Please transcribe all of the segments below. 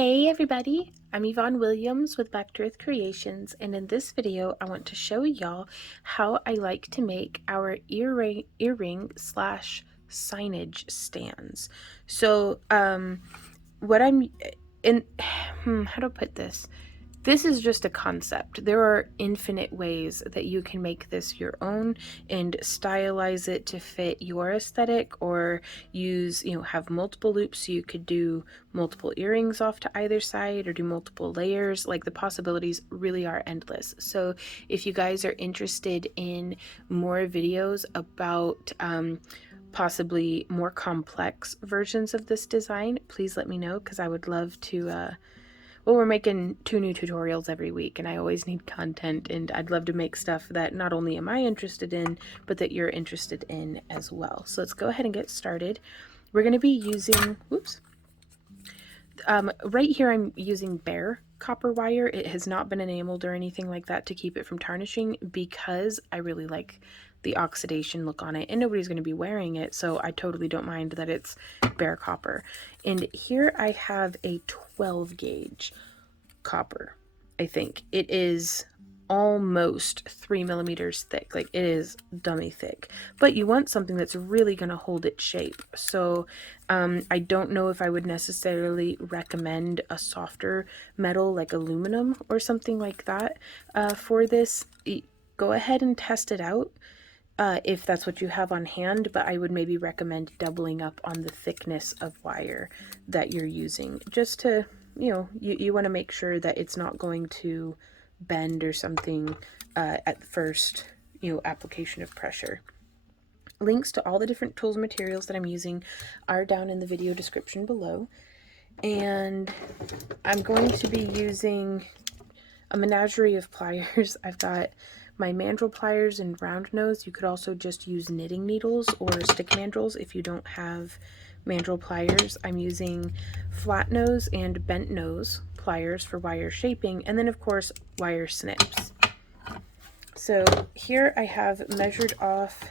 Hey everybody, I'm Yvonne Williams with Back to Earth Creations, and in this video I want to show y'all how I like to make our earring slash signage stands. So what I'm in how to put this? This is just a concept. There are infinite ways that you can make this your own and stylize it to fit your aesthetic, or use, have multiple loops so you could do multiple earrings off to either side or do multiple layers. Like, the possibilities really are endless. So if you guys are interested in more videos about possibly more complex versions of this design, please let me know, because I would love to well, we're making 2 new tutorials every week, and I always need content, and I'd love to make stuff that not only am I interested in, but that you're interested in as well. So let's go ahead and get started. We're going to be using, right here I'm using bare copper wire. It has not been enameled or anything like that to keep it from tarnishing, because I really like the oxidation look on it, and nobody's going to be wearing it, so I totally don't mind that it's bare copper. And here I have a 12 gauge copper. I think it is almost 3 millimeters thick. Like, it is dummy thick, but you want something that's really going to hold its shape. So I don't know if I would necessarily recommend a softer metal like aluminum or something like that for this. Go ahead and test it out if that's what you have on hand, but I would maybe recommend doubling up on the thickness of wire that you're using, just to, you want to make sure that it's not going to bend or something at first, application of pressure. Links to all the different tools and materials that I'm using are down in the video description below. And I'm going to be using a menagerie of pliers. I've got my mandrel pliers and round nose. You could also just use knitting needles or stick mandrels if you don't have mandrel pliers. I'm using flat nose and bent nose pliers for wire shaping, and then of course wire snips. So here I have measured off.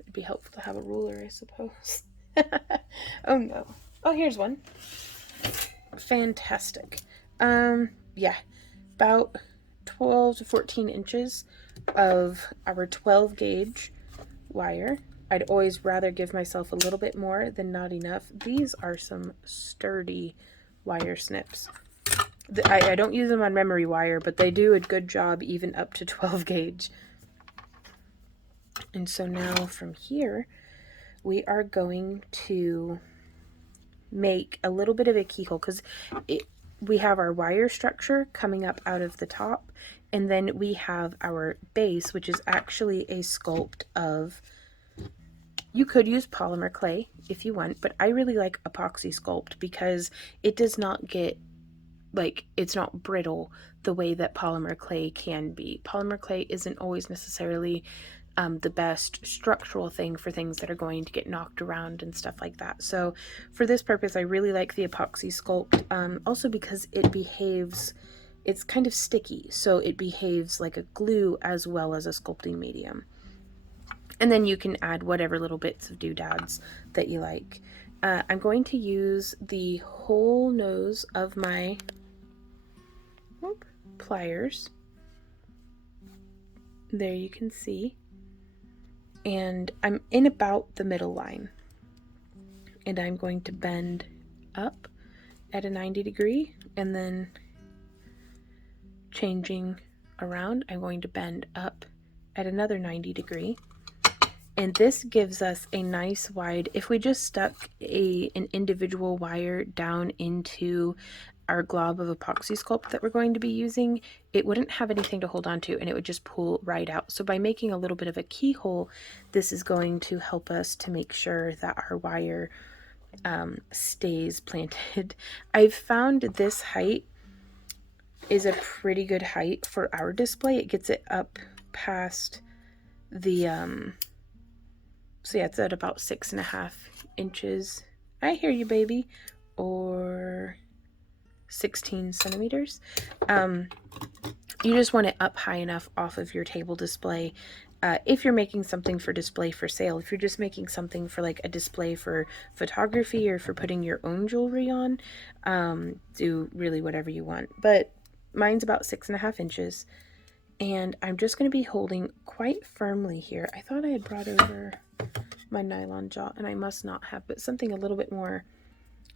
It'd be helpful to have a ruler, I suppose. Oh no. Oh, here's one. Fantastic. Yeah, about 12 to 14 inches of our 12 gauge wire. I'd always rather give myself a little bit more than not enough. These are some sturdy wire snips. I don't use them on memory wire, but they do a good job even up to 12 gauge. And so now from here, we are going to make a little bit of a keyhole, because we have our wire structure coming up out of the top, and then we have our base, which is actually a sculpt of, you could use polymer clay if you want, but I really like Apoxie Sculpt because it does not get, like, it's not brittle the way that polymer clay can be. Polymer clay isn't always necessarily the best structural thing for things that are going to get knocked around and stuff like that. So for this purpose, I really like the Apoxie Sculpt, also because it behaves, it's kind of sticky, so it behaves like a glue as well as a sculpting medium. And then you can add whatever little bits of doodads that you like. I'm going to use the whole nose of my pliers. There you can see. And I'm in about the middle line. And I'm going to bend up at a 90 degree, and then changing around, I'm going to bend up at another 90 degree. And this gives us a nice wide, if we just stuck an individual wire down into our glob of Apoxie Sculpt that we're going to be using, it wouldn't have anything to hold on to, and it would just pull right out. So by making a little bit of a keyhole, this is going to help us to make sure that our wire stays planted. I've found this height is a pretty good height for our display. It gets it up past the so yeah, it's at about 6.5 inches. I hear you, baby. Or 16 centimeters. You just want it up high enough off of your table display if you're making something for display for sale. If you're just making something for like a display for photography or for putting your own jewelry on, do really whatever you want. But mine's about 6.5 inches. And I'm just going to be holding quite firmly here. I thought I had brought over my nylon jaw, and I must not have, but something a little bit more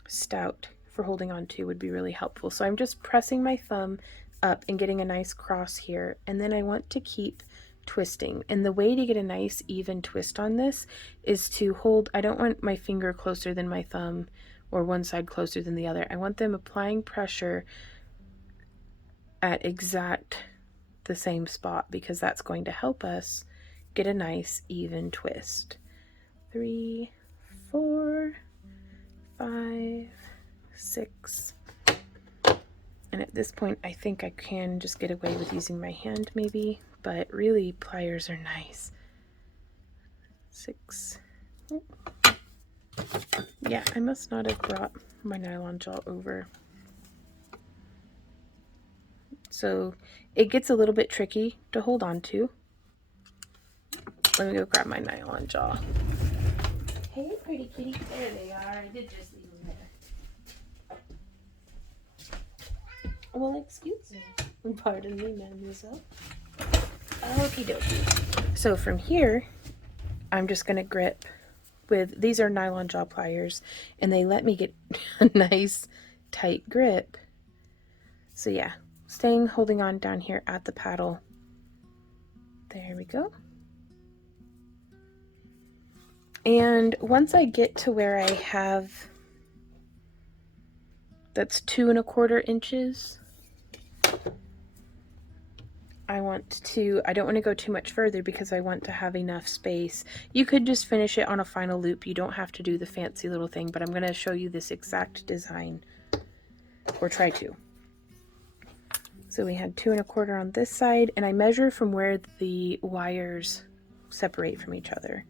stout for holding on to would be really helpful. So I'm just pressing my thumb up and getting a nice cross here, and then I want to keep twisting. And the way to get a nice even twist on this is to hold, I don't want my finger closer than my thumb or one side closer than the other. I want them applying pressure at exact the same spot, because that's going to help us get a nice even twist. 3, 4, 5, 6. And at this point, I think I can just get away with using my hand maybe, but really pliers are nice. 6. Yeah, I must not have brought my nylon jaw over. So it gets a little bit tricky to hold on to. Let me go grab my nylon jaw. Hey, pretty kitty. There they are. I did just leave them there. Well, excuse me. Pardon me, mademoiselle. Okie dokie. So from here, I'm just going to grip with, these are nylon jaw pliers, and they let me get a nice tight grip. So yeah, holding on down here at the paddle. There we go. And once I get to where I have, that's 2 1/4 inches, I don't want to go too much further because I want to have enough space. You could just finish it on a final loop. You don't have to do the fancy little thing, but I'm going to show you this exact design, or try to. So we had 2 1/4 on this side, and I measure from where the wires separate from each other.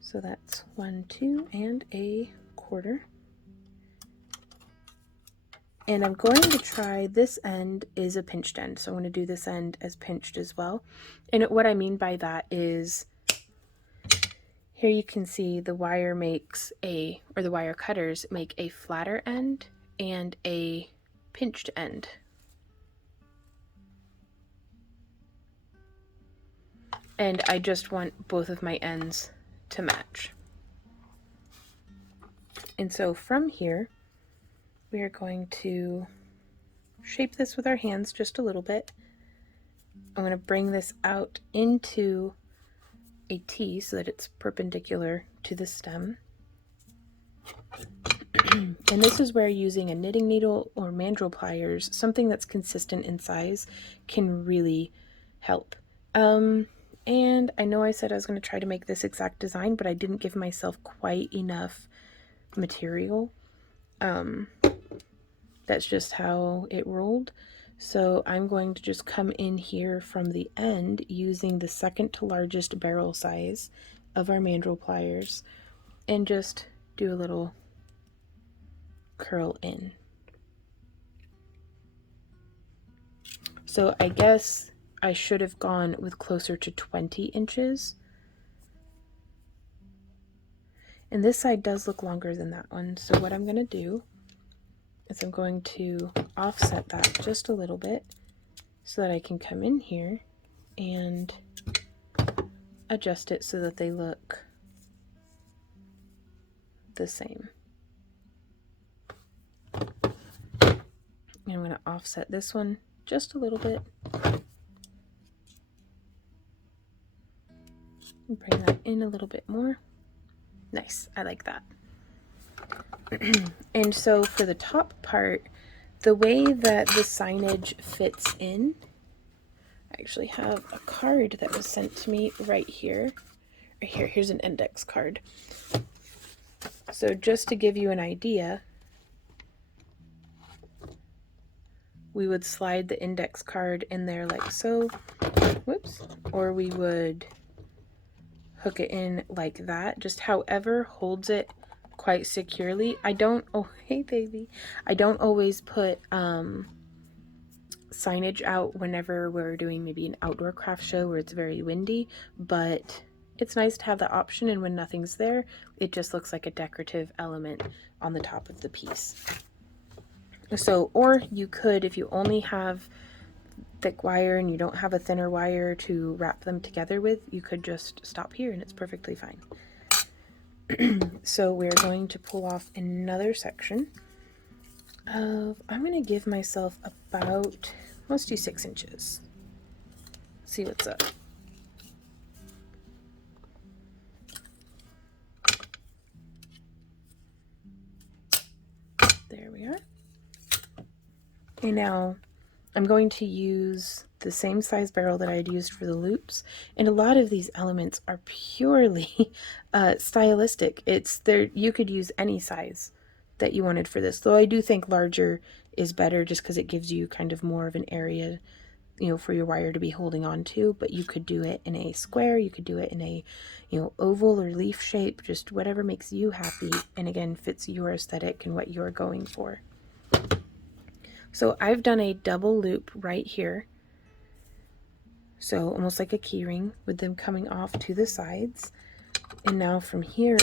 So that's 1, 2 1/4. And I'm going to try, this end is a pinched end, so I'm going to do this end as pinched as well. And what I mean by that is, here you can see the wire makes the wire cutters make a flatter end and a pinched end. And I just want both of my ends to match. And so from here, we are going to shape this with our hands just a little bit. I'm going to bring this out into a T so that it's perpendicular to the stem. And this is where using a knitting needle or mandrel pliers, something that's consistent in size, can really help. And I know I said I was going to try to make this exact design, but I didn't give myself quite enough material. That's just how it rolled. So I'm going to just come in here from the end using the second to largest barrel size of our mandrel pliers and just do a little curl in. So I guess I should have gone with closer to 20 inches. And this side does look longer than that one. So what I'm going to do is I'm going to offset that just a little bit so that I can come in here and adjust it so that they look the same. And I'm going to offset this one just a little bit. And bring that in a little bit more. Nice, I like that. And so for the top part, the way that the signage fits in, I actually have a card that was sent to me right here. Here's an index card. So just to give you an idea, we would slide the index card in there like so, whoops, or we would hook it in like that, just however holds it quite securely. I don't, oh hey baby, I don't always put signage out whenever we're doing maybe an outdoor craft show where it's very windy, but it's nice to have the option, and when nothing's there, it just looks like a decorative element on the top of the piece. So, or you could, if you only have thick wire and you don't have a thinner wire to wrap them together with, you could just stop here and it's perfectly fine. So we're going to pull off another section of, I'm going to give myself about, let's do 6 inches. See what's up. There we are. And now I'm going to use the same size barrel that I had used for the loops, and a lot of these elements are purely stylistic. It's there, you could use any size that you wanted for this, though I do think larger is better just because it gives you kind of more of an area, you know, for your wire to be holding on to. But you could do it in a square, you could do it in a, you know, oval or leaf shape, just whatever makes you happy and again fits your aesthetic and what you're going for. So I've done a double loop right here, so almost like a key ring with them coming off to the sides. And now from here,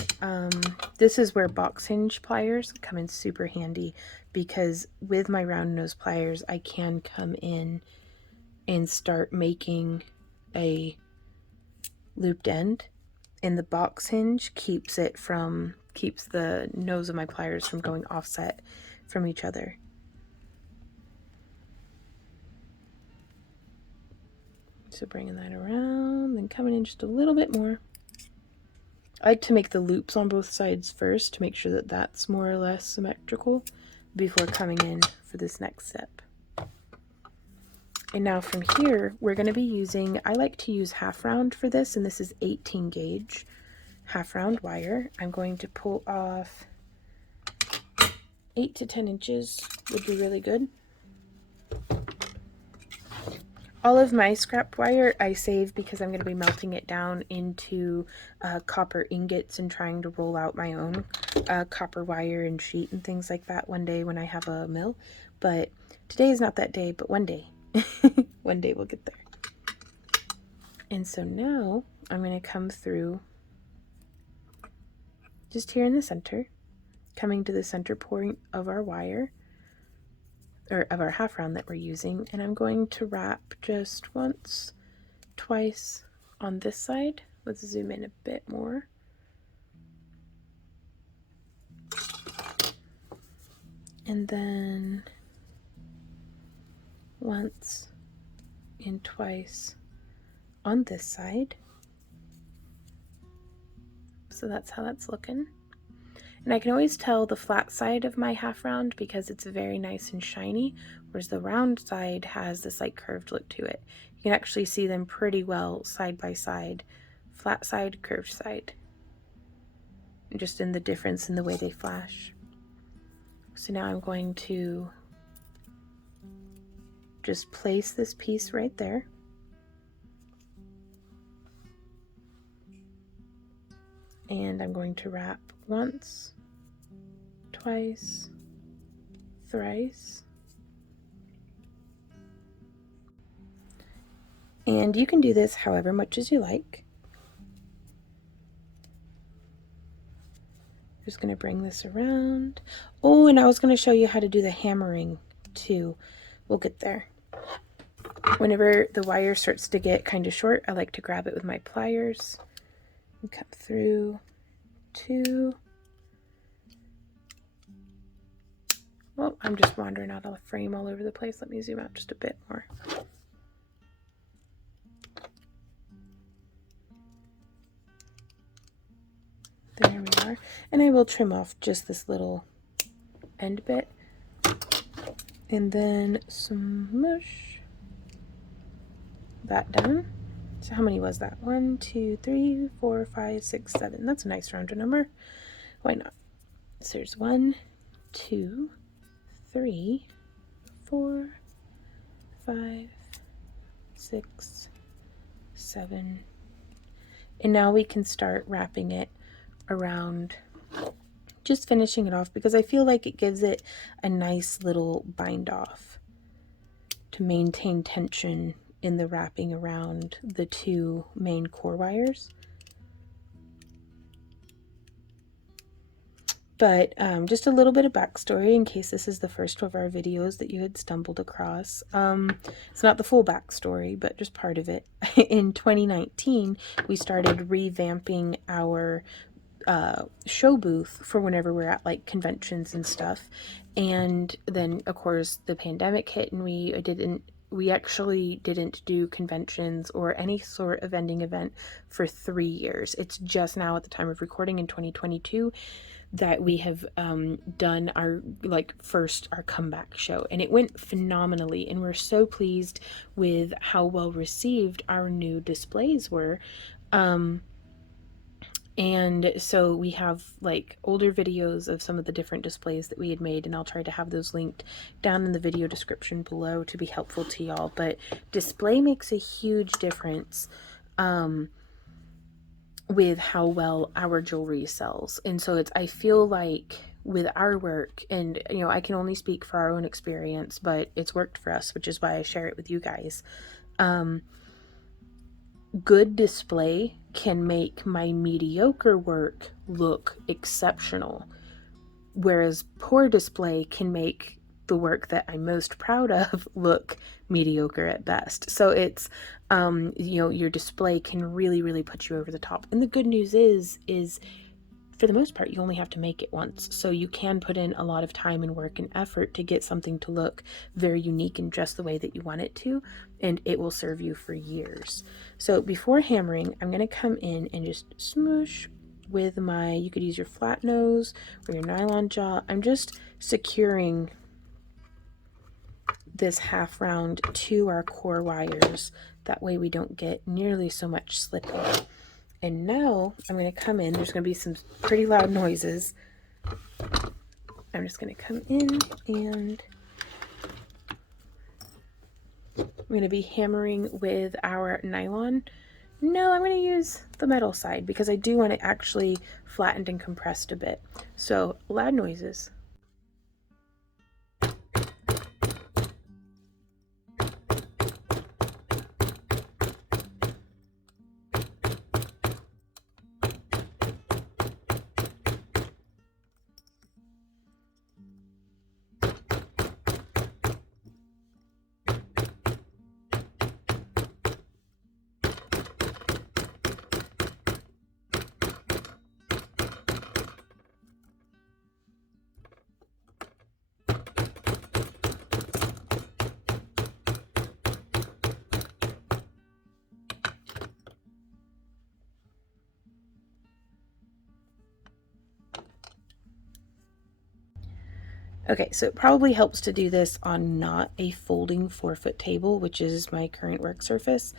this is where box hinge pliers come in super handy, because with my round nose pliers I can come in and start making a looped end, and the box hinge keeps the nose of my pliers from going offset from each other. So bringing that around, then coming in just a little bit more. I like to make the loops on both sides first to make sure that that's more or less symmetrical before coming in for this next step. And now from here, we're going to be using, I like to use half round for this, and this is 18 gauge half round wire. I'm going to pull off 8 to 10 inches would be really good. All of my scrap wire I save because I'm going to be melting it down into copper ingots and trying to roll out my own copper wire and sheet and things like that one day when I have a mill. But today is not that day, but one day. One day we'll get there. And so now I'm going to come through just here in the center, coming to the center point of our wire, or of our half round that we're using, and I'm going to wrap just once, twice on this side. Let's zoom in a bit more. And then once and twice on this side. So that's how that's looking. And I can always tell the flat side of my half round because it's very nice and shiny, whereas the round side has this like curved look to it. You can actually see them pretty well side by side, flat side, curved side, just in the difference in the way they flash. So now I'm going to just place this piece right there. And I'm going to wrap once, twice, thrice. And you can do this however much as you like. Just going to bring this around. Oh, and I was going to show you how to do the hammering too. We'll get there. Whenever the wire starts to get kind of short, I like to grab it with my pliers and cut through 2. Well, I'm just wandering out of the frame all over the place. Let me zoom out just a bit more. There we are. And I will trim off just this little end bit. And then smush that down. So how many was that? 1, 2, 3, 4, 5, 6, 7. That's a nice rounded number. Why not? So there's 1, 2, 3, 4, 5, 6, 7. And now we can start wrapping it around, just finishing it off because I feel like it gives it a nice little bind off. to maintain tension in the wrapping around the two main core wires. But just a little bit of backstory in case this is the first of our videos that you had stumbled across. It's not the full backstory, but just part of it. In 2019, we started revamping our show booth for whenever we're at like conventions and stuff. And then of course the pandemic hit, and we actually didn't do conventions or any sort of vending event for 3 years. It's just now at the time of recording in 2022 that we have done our our comeback show, and it went phenomenally, and we're so pleased with how well received our new displays were. And so we have like older videos of some of the different displays that we had made, and I'll try to have those linked down in the video description below to be helpful to y'all. But display makes a huge difference with how well our jewelry sells. And so I feel like with our work, and you know, I can only speak for our own experience, but it's worked for us, which is why I share it with you guys. Good display can make my mediocre work look exceptional, whereas poor display can make the work that I'm most proud of look mediocre at best. So it's you know, your display can really put you over the top. And the good news is for the most part, you only have to make it once. So you can put in a lot of time and work and effort to get something to look very unique in just the way that you want it to, and it will serve you for years. So before hammering, I'm going to come in and just smoosh with my, you could use your flat nose or your nylon jaw. I'm just securing this half round to our core wires. That way we don't get nearly so much slipping. And now I'm going to come in. There's going to be some pretty loud noises. I'm just going to come in and I'm going to be hammering with our nylon. No, I'm going to use the metal side because I do want it actually flattened and compressed a bit. So loud noises. Okay, so it probably helps to do this on not a folding 4-foot table, which is my current work surface.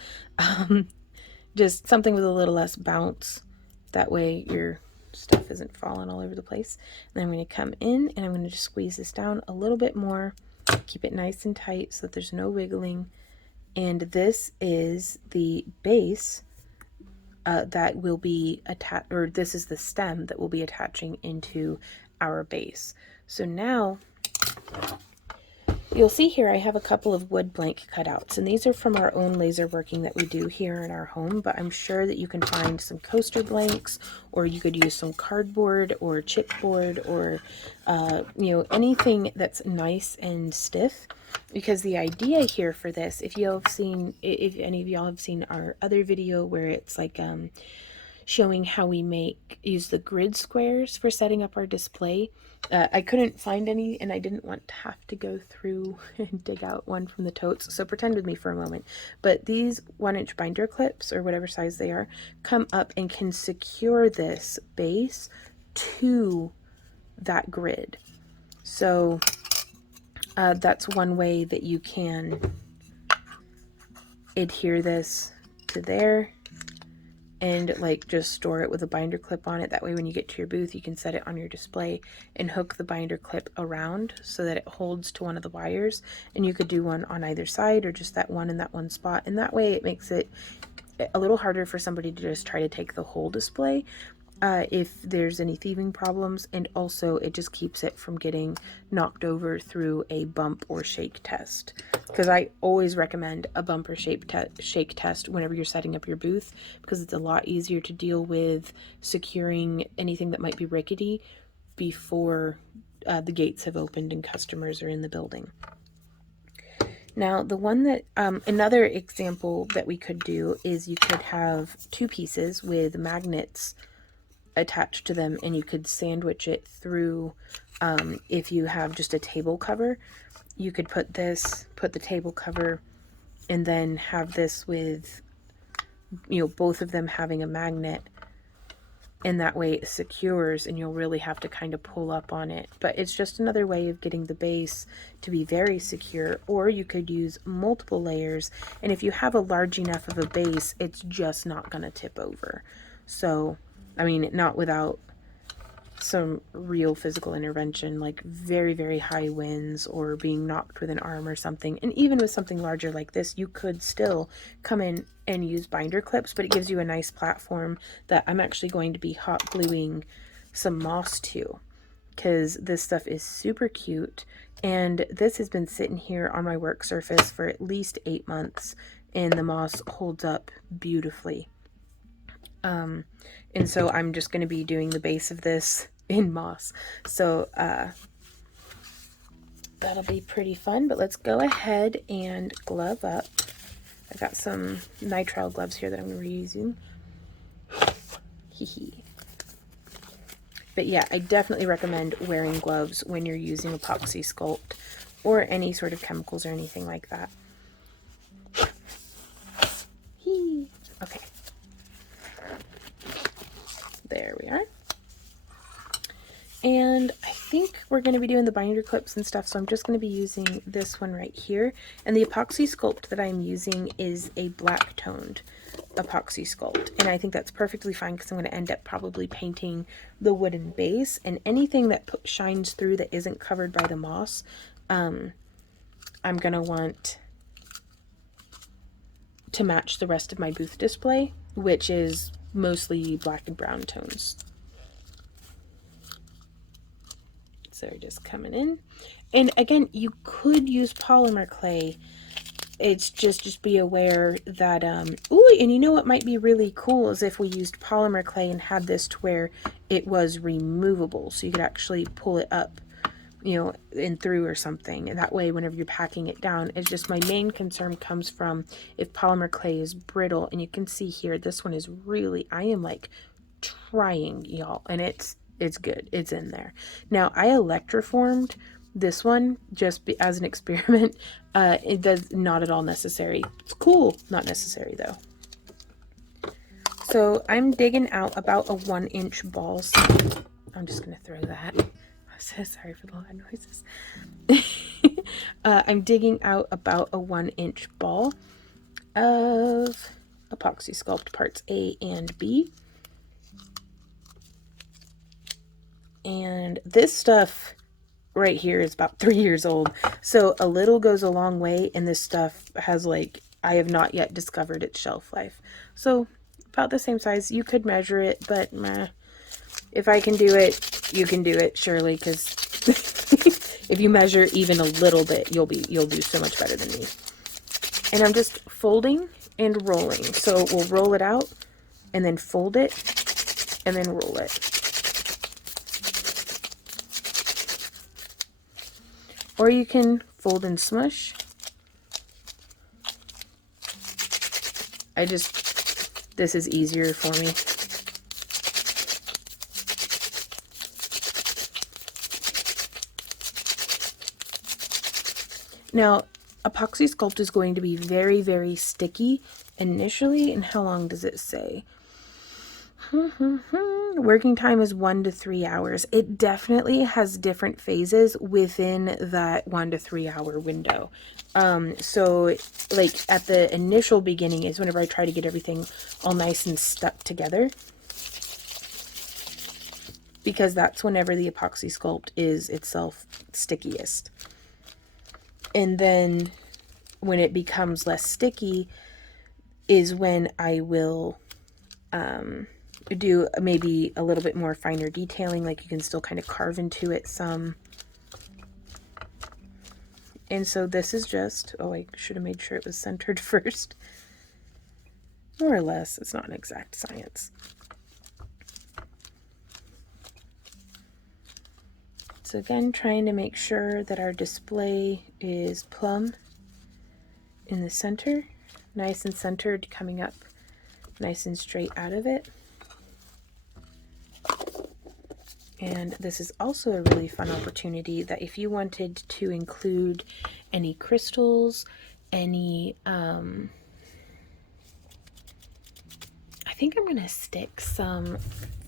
Just something with a little less bounce. That way your stuff isn't falling all over the place. And then I'm going to come in and I'm going to just squeeze this down a little bit more. Keep it nice and tight so that there's no wiggling. And this is the base that will be attached, or this is the stem that will be attaching into our base. So now you'll see here I have a couple of wood blank cutouts, and these are from our own laser working that we do here in our home, but I'm sure that you can find some coaster blanks, or you could use some cardboard or chipboard, or you know, anything that's nice and stiff. Because the idea here for this, if any of y'all have seen our other video where it's like showing how we use the grid squares for setting up our display. I couldn't find any, and I didn't want to have to go through and dig out one from the totes, so pretend with me for a moment. But these 1-inch binder clips, or whatever size they are, come up and can secure this base to that grid. So that's one way that you can adhere this to there, and like just store it with a binder clip on it. That way when you get to your booth, you can set it on your display and hook the binder clip around so that it holds to one of the wires. And you could do one on either side, or just that one in that one spot. And that way it makes it a little harder for somebody to just try to take the whole display. if there's any thieving problems, and also it just keeps it from getting knocked over through a bump or shake test. Because I always recommend a bump or shake test whenever you're setting up your booth, because it's a lot easier to deal with securing anything that might be rickety before the gates have opened and customers are in the building. Now, the one that, another example that we could do is you could have two pieces with magnets attached to them, and you could sandwich it through. If you have just a table cover, you could put the table cover, and then have this with, both of them having a magnet, and that way it secures, and you'll really have to kind of pull up on it. But it's just another way of getting the base to be very secure. Or you could use multiple layers, and if you have a large enough of a base, it's just not going to tip over. So I mean, not without some real physical intervention, like very, very high winds or being knocked with an arm or something. And even with something larger like this, you could still come in and use binder clips, but it gives you a nice platform that I'm actually going to be hot gluing some moss to, because this stuff is super cute. And this has been sitting here on my work surface for at least 8 months, and the moss holds up beautifully. And so I'm just going to be doing the base of this in moss. So that'll be pretty fun. But let's go ahead and glove up. I've got some nitrile gloves here that I'm going to be using. But yeah, I definitely recommend wearing gloves when you're using Apoxie Sculpt or any sort of chemicals or anything like that. Okay. There we are. And I think we're going to be doing the binder clips and stuff, so I'm just going to be using this one right here. And the Apoxie Sculpt that I'm using is a black toned Apoxie Sculpt, and I think that's perfectly fine because I'm going to end up probably painting the wooden base, and anything that shines through that isn't covered by the moss, I'm going to want to match the rest of my booth display, which is mostly black and brown tones. So we're just coming in. And again, you could use polymer clay. It's just be aware that, ooh, and you know what might be really cool is if we used polymer clay and had this to where it was removable. So you could actually pull it up, in through or something. And that way, whenever you're packing it down, it's just my main concern comes from if polymer clay is brittle. And you can see here, this one is really, I am like trying, y'all, and it's good. It's in there. Now, I electroformed this one just as an experiment. It does not at all necessary. It's cool, not necessary though. So I'm digging out about a 1-inch ball. I'm just gonna throw that. I'm so sorry for the loud noises. I'm digging out about a 1-inch ball of Apoxie Sculpt parts A and B. And this stuff right here is about 3 years old. So a little goes a long way, and this stuff has, like, I have not yet discovered its shelf life. So about the same size. You could measure it, but meh. If I can do it, you can do it, surely, because if you measure even a little bit, you'll do so much better than me. And I'm just folding and rolling. So we'll roll it out and then fold it and then roll it. Or you can fold and smush. This is easier for me. Now, Apoxie Sculpt is going to be very, very sticky initially. And how long does it say? Working time is 1 to 3 hours. It definitely has different phases within that 1 to 3 hour window. So like at the initial beginning is whenever I try to get everything all nice and stuck together, because that's whenever the Apoxie Sculpt is itself stickiest. And then when it becomes less sticky is when I will do maybe a little bit more finer detailing, like you can still kind of carve into it some. And so this is just, oh, I should have made sure it was centered first. More or less, it's not an exact science. So again, trying to make sure that our display is plumb in the center, nice and centered, coming up nice and straight out of it. And this is also a really fun opportunity that if you wanted to include any crystals, any, I think I'm going to stick some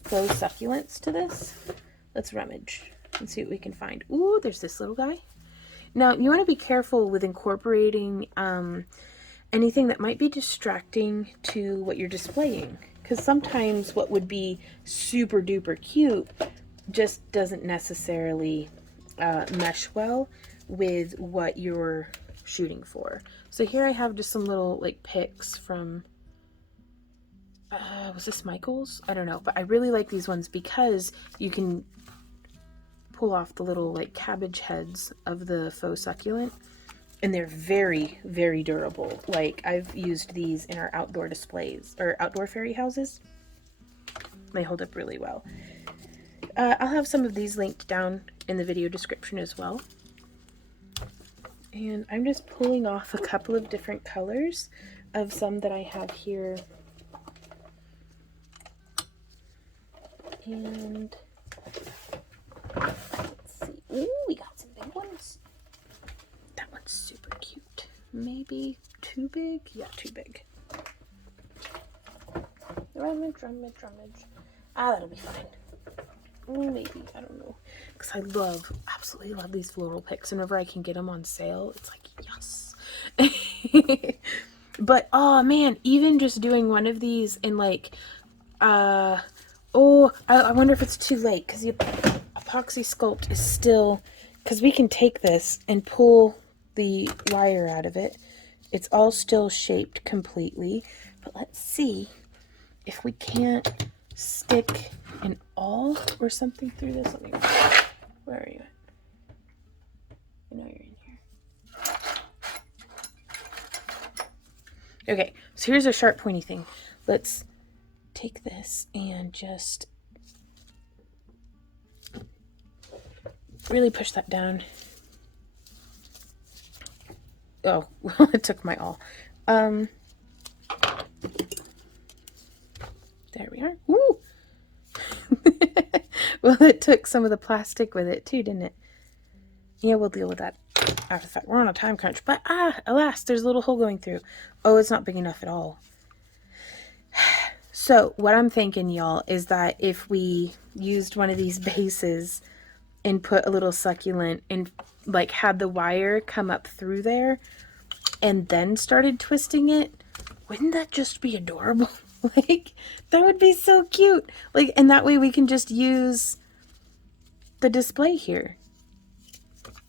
faux succulents to this. Let's rummage and see what we can find. Ooh, there's this little guy. Now, you want to be careful with incorporating anything that might be distracting to what you're displaying, because sometimes what would be super duper cute just doesn't necessarily mesh well with what you're shooting for. So here I have just some little like pics from was this Michael's? I don't know, but I really like these ones because you can pull off the little like cabbage heads of the faux succulent, and they're very, very durable. Like, I've used these in our outdoor displays or outdoor fairy houses. They hold up really well. I'll have some of these linked down in the video description as well. And I'm just pulling off a couple of different colors of some that I have here. And let's see. Ooh, we got some big ones. That one's super cute. Maybe too big? Yeah, too big. Rummage, rummage, rummage. Ah, that'll be fine. Maybe, I don't know. Because I absolutely love these floral picks. Whenever I can get them on sale, it's like, yes. But, oh man, even just doing one of these in like, I wonder if it's too late. Because the Apoxie Sculpt is still, because we can take this and pull the wire out of it. It's all still shaped completely. But let's see if we can't stick an awl or something through this. Let me, where are you at? I know you're in here. Okay, so here's a sharp pointy thing. Let's take this and just really push that down. Oh, well, it took my awl. There we are. Woo! Well, it took some of the plastic with it too, didn't it? Yeah, we'll deal with that after the fact. We're on a time crunch, but alas, there's a little hole going through. Oh, it's not big enough at all. So what I'm thinking, y'all, is that if we used one of these bases and put a little succulent and like had the wire come up through there and then started twisting it, wouldn't that just be adorable? Like, that would be so cute. Like, and that way we can just use the display here.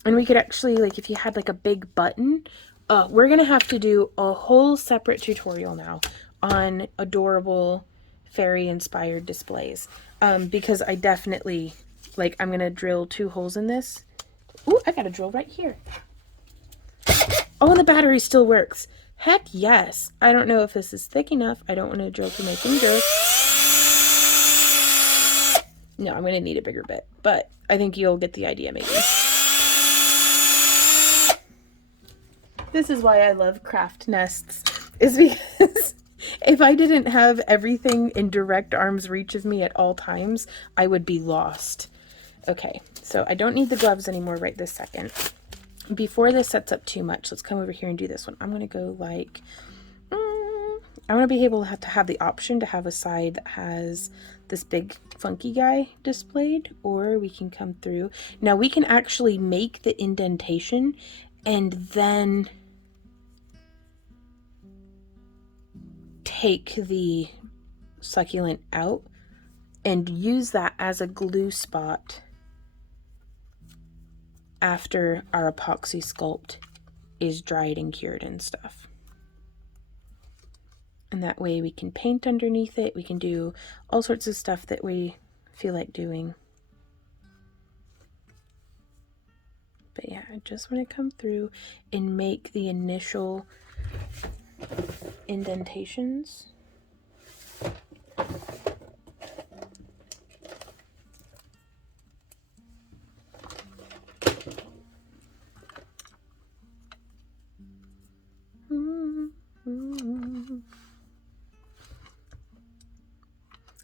And we could actually, like, if you had like a big button, we're gonna have to do a whole separate tutorial now on adorable fairy inspired displays. Because I definitely, like, I'm gonna drill 2 holes in this. Ooh, I got a drill right here. Oh, and the battery still works. Heck yes. I don't know if this is thick enough. I don't want to drill through my finger. No, I'm going to need a bigger bit, but I think you'll get the idea maybe. This is why I love craft nests, is because if I didn't have everything in direct arm's reach of me at all times, I would be lost. Okay, so I don't need the gloves anymore right this second. Before this sets up too much, let's come over here and do this one. I'm going to go like, I want to be able to have the option to have a side that has this big funky guy displayed, or we can come through. Now we can actually make the indentation and then take the succulent out and use that as a glue spot after our Apoxie Sculpt is dried and cured and stuff. And that way we can paint underneath it. We can do all sorts of stuff that we feel like doing. But yeah, I just want to come through and make the initial indentations.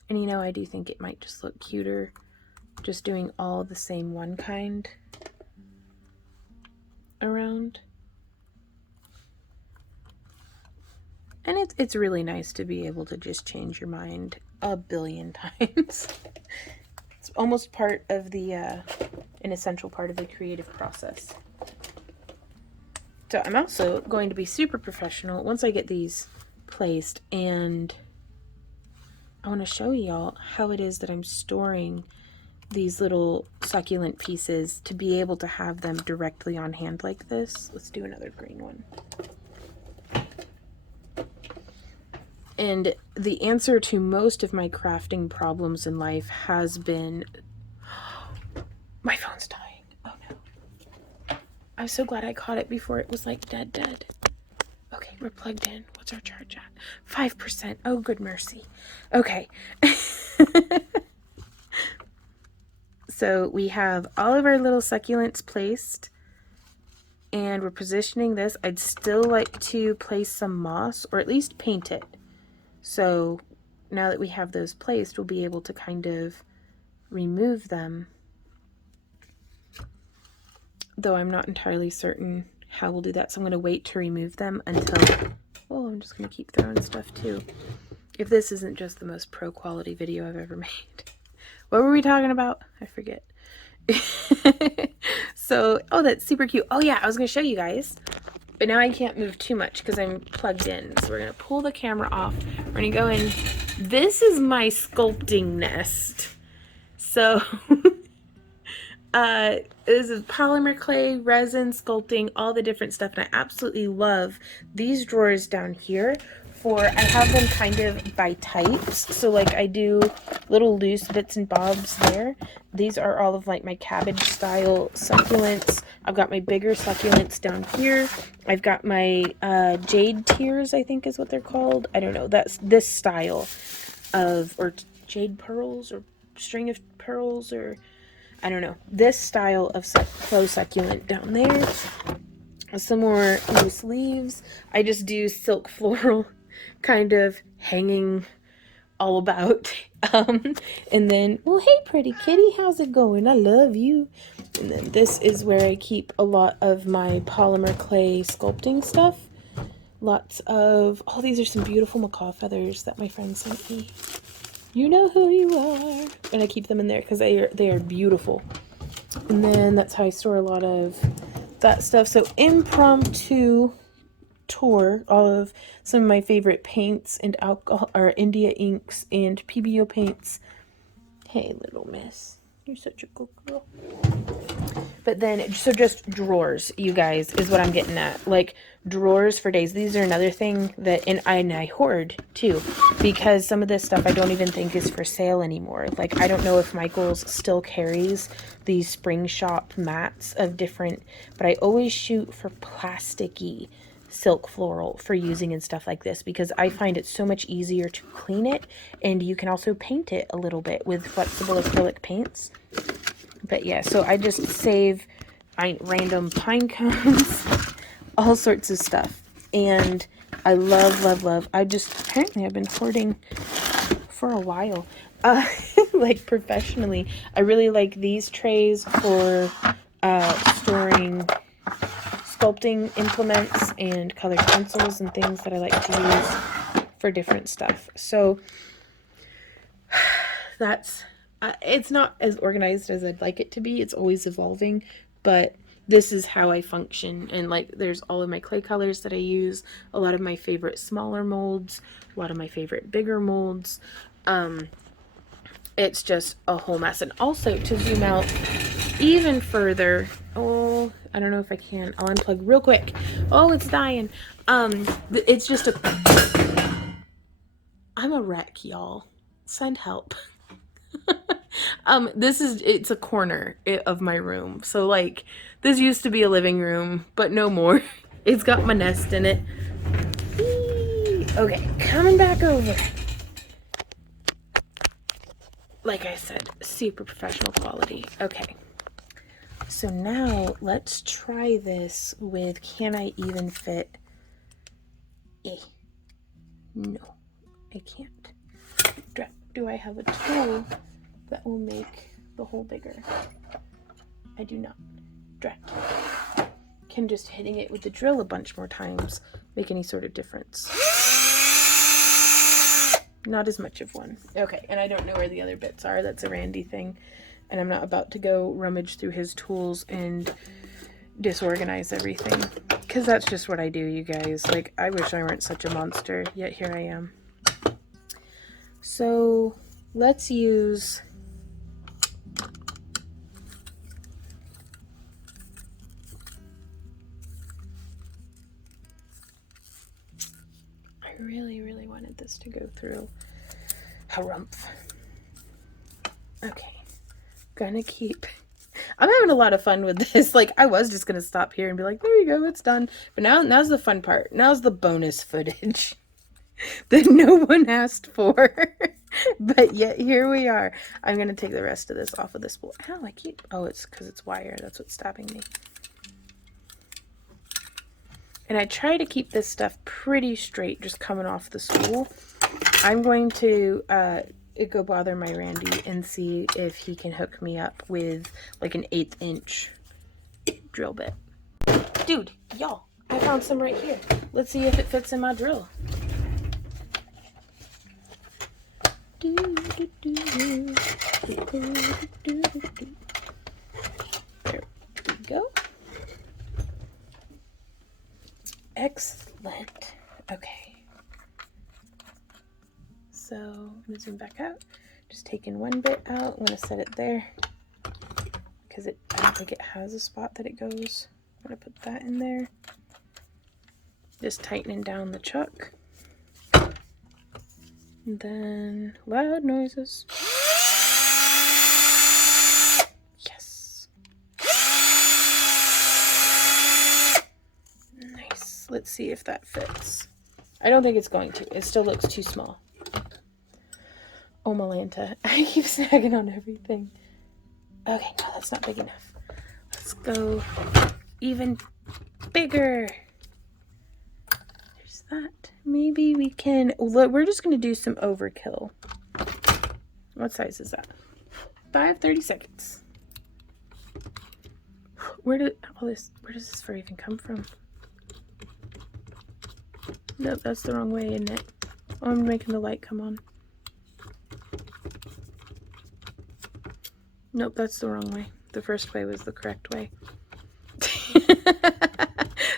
And you know, I do think it might just look cuter just doing all the same one kind around. And it's really nice to be able to just change your mind a billion times. It's almost part of the, an essential part of the creative process. So I'm also going to be super professional once I get these placed, and I want to show y'all how it is that I'm storing these little succulent pieces to be able to have them directly on hand like this. Let's do another green one. And the answer to most of my crafting problems in life has been, my phone's dying. Oh no. I'm so glad I caught it before it was like dead. Okay, we're plugged in. What's our charge at? 5%. Oh, good mercy. Okay. So we have all of our little succulents placed, and we're positioning this. I'd still like to place some moss, or at least paint it. So now that we have those placed, we'll be able to kind of remove them. Though I'm not entirely certain how we'll do that, so I'm going to wait to remove them until... Oh, I'm just going to keep throwing stuff too. If this isn't just the most pro quality video I've ever made. What were we talking about? I forget. So, oh, that's super cute. Oh yeah, I was going to show you guys. But now I can't move too much because I'm plugged in. So we're going to pull the camera off. We're going to go in. This is my sculpting nest. So this is polymer clay, resin, sculpting, all the different stuff. And I absolutely love these drawers down here. I have them kind of by types. So like I do little loose bits and bobs there. These are all of like my cabbage style succulents. I've got my bigger succulents down here. I've got my jade tears, I think is what they're called. I don't know. That's this style of, or jade pearls or string of pearls, or I don't know. This style of close succulent down there. Some more loose leaves. I just do silk floral kind of hanging all about. And then, well, hey, pretty kitty, how's it going? I love you. And then this is where I keep a lot of my polymer clay sculpting stuff. Lots of, oh, these are some beautiful macaw feathers that my friend sent me. You know who you are. And I keep them in there because they are beautiful. And then that's how I store a lot of that stuff. So impromptu tour all of some of my favorite paints and alcohol or India inks and PBO paints. Hey, little miss, you're such a good girl. But then, so just drawers, you guys, is what I'm getting at. Like drawers for days. These are another thing that, and I hoard too, because some of this stuff I don't even think is for sale anymore. Like I don't know if Michaels still carries these spring shop mats of different, but I always shoot for plasticky silk floral for using and stuff like this, because I find it so much easier to clean it, and you can also paint it a little bit with flexible acrylic paints. But yeah, so I just save random pine cones, all sorts of stuff. And I love, apparently I've been hoarding for a while. Like professionally, I really like these trays for storing sculpting implements and colored pencils and things that I like to use for different stuff. So that's, it's not as organized as I'd like it to be. It's always evolving, but this is how I function. And like, there's all of my clay colors that I use, a lot of my favorite smaller molds, a lot of my favorite bigger molds. It's just a whole mess. And also to zoom out even further, oh, I don't know if I can, I'll unplug real quick. Oh, it's dying. It's just I'm a wreck, y'all. Send help. It's a corner of my room. So like, this used to be a living room, but no more. It's got my nest in it. Whee! Okay, coming back over. Like I said, super professional quality. Okay. So now let's try this with, can I even fit? No, I can't. Do I have a tool that will make the hole bigger? I do not. Drat. Can just hitting it with the drill a bunch more times make any sort of difference? Not as much of one. Okay, and I don't know where the other bits are. That's a Randy thing. And I'm not about to go rummage through his tools and disorganize everything. Because that's just what I do, you guys. Like, I wish I weren't such a monster, yet here I am. So, let's use... I really, really wanted this to go through. Harumph. Okay. Gonna keep... I'm having a lot of fun with this. Like, I was just gonna stop here and be like, there you go, it's done. But now's the fun part. Now's the bonus footage that no one asked for. But yet here we are. I'm gonna take the rest of this off of this board. Ow, I keep... Oh, it's because it's wire. That's what's stabbing me. And I try to keep this stuff pretty straight, just coming off the spool. I'm going to go bother my Randy and see if he can hook me up with like an 1/8 inch drill bit. Dude, y'all, I found some right here. Let's see if it fits in my drill. There we go. Excellent. Okay. So I'm gonna zoom back out. Just taking one bit out. I'm gonna set it there because I don't think it has a spot that it goes. I'm gonna put that in there. Just tightening down the chuck. And then loud noises. Yes. Nice. Let's see if that fits. I don't think it's going to. It still looks too small. Oh, Malanta. I keep snagging on everything. Okay, no, that's not big enough. Let's go even bigger. There's that. Maybe we can... Look, we're just going to do some overkill. What size is that? 5/30 seconds. Where does this fur even come from? Nope, that's the wrong way, isn't it? Oh, I'm making the light come on. Nope, that's the wrong way. The first way was the correct way.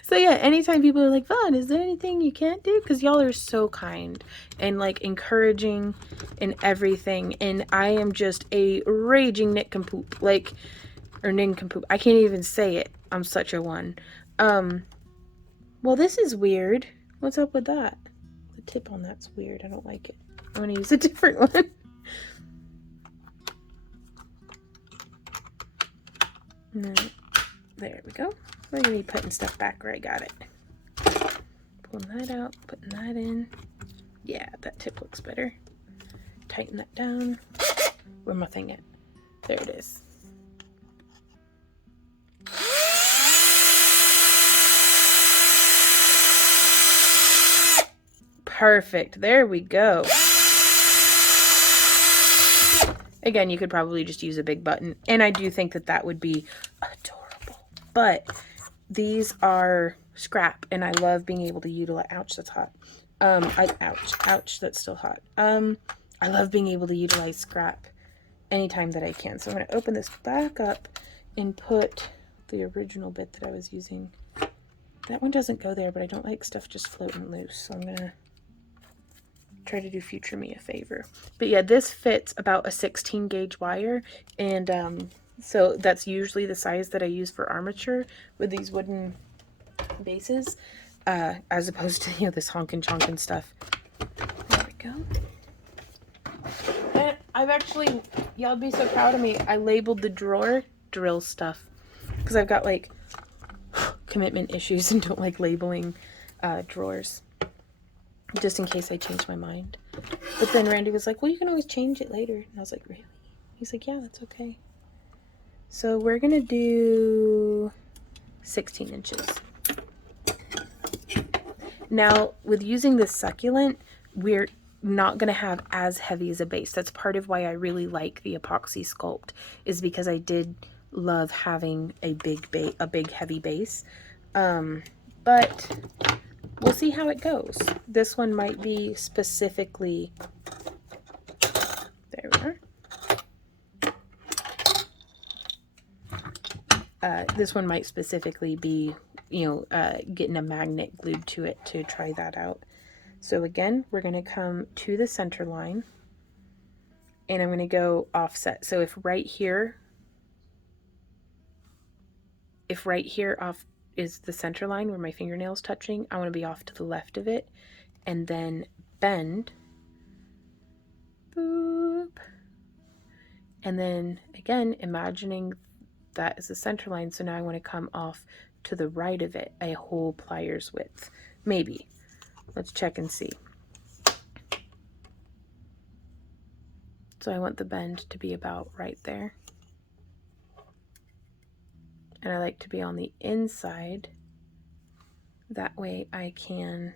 So yeah, anytime people are like, Vaughn, is there anything you can't do? Because y'all are so kind and like encouraging and everything. And I am just a raging nincompoop. Like, or nincompoop. I can't even say it. I'm such a one. Well, this is weird. What's up with that? The tip on that's weird. I don't like it. I want to use a different one. There we go. We're going to be putting stuff back where I got it. Pulling that out, putting that in. Yeah, that tip looks better. Tighten that down. Where my thing at? There it is. Perfect. There we go. Again, you could probably just use a big button. And I do think that that would be adorable. But these are scrap. And I love being able to utilize... Ouch, that's hot. Ouch, that's still hot. I love being able to utilize scrap anytime that I can. So I'm going to open this back up and put the original bit that I was using. That one doesn't go there, but I don't like stuff just floating loose. So I'm going to try to do future me a favor. But yeah, this fits about a 16 gauge wire, and so that's usually the size that I use for armature with these wooden bases, as opposed to, you know, this honkin' chonkin' stuff. There we go. I've actually, y'all be so proud of me. I labeled the drawer drill stuff because I've got like commitment issues and don't like labeling drawers just in case I change my mind. But then Randy was like, well, you can always change it later. And I was like, really? He's like, yeah, that's okay. So we're going to do 16 inches. Now, with using this succulent, we're not going to have as heavy as a base. That's part of why I really like the Apoxie Sculpt, is because I did love having a big heavy base. But we'll see how it goes. This one might be specifically, there we are. This one might specifically be, getting a magnet glued to it to try that out. So again, we're going to come to the center line and I'm going to go offset. So if right here off is the center line where my fingernail's touching, I want to be off to the left of it and then bend. Boop. And then again, imagining that is the center line. So now I want to come off to the right of it, a whole pliers width. Maybe. Let's check and see. So I want the bend to be about right there. And I like to be on the inside. That way I can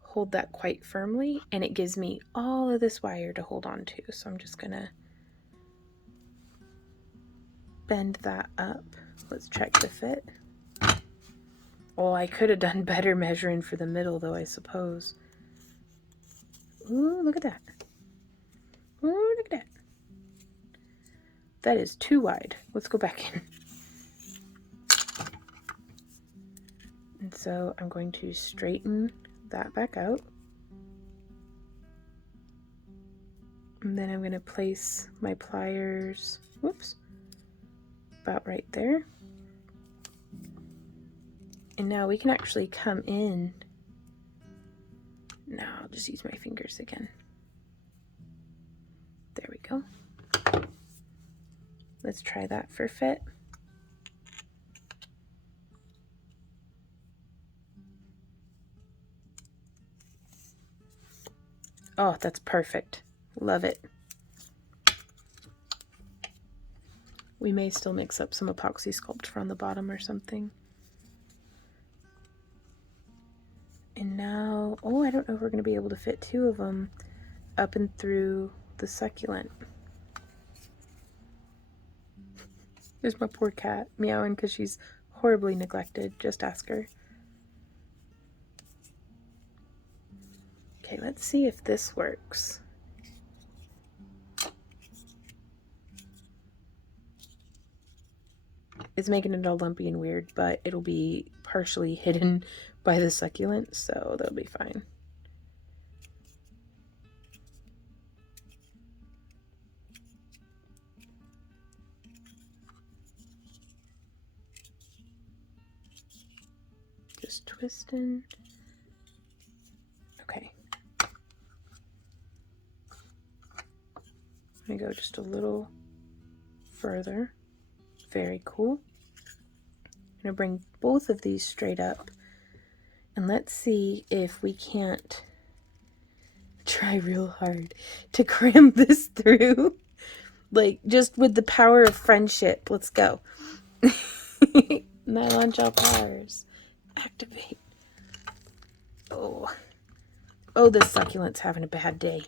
hold that quite firmly and it gives me all of this wire to hold on to. So I'm just gonna bend that up. Let's check the fit. Oh, I could have done better measuring for the middle though, I suppose. Ooh, look at that. Ooh, look at that. That is too wide. Let's go back in. And so I'm going to straighten that back out. And then I'm going to place my pliers, whoops, about right there. And now we can actually come in. Now I'll just use my fingers again. There we go. Let's try that for fit. Oh, that's perfect. Love it. We may still mix up some Epoxy Sculpt on the bottom or something. And now, oh, I don't know if we're going to be able to fit two of them up and through the succulent. There's my poor cat meowing because she's horribly neglected. Just ask her. Okay, let's see if this works. It's making it all lumpy and weird, but it'll be partially hidden by the succulent, so that'll be fine. Just twisting. Okay. I'm gonna go just a little further. Very cool. I'm gonna bring both of these straight up and let's see if we can't try real hard to cram this through. Like, just with the power of friendship. Let's go. Nylon gel powers. Activate. Oh, this succulent's having a bad day.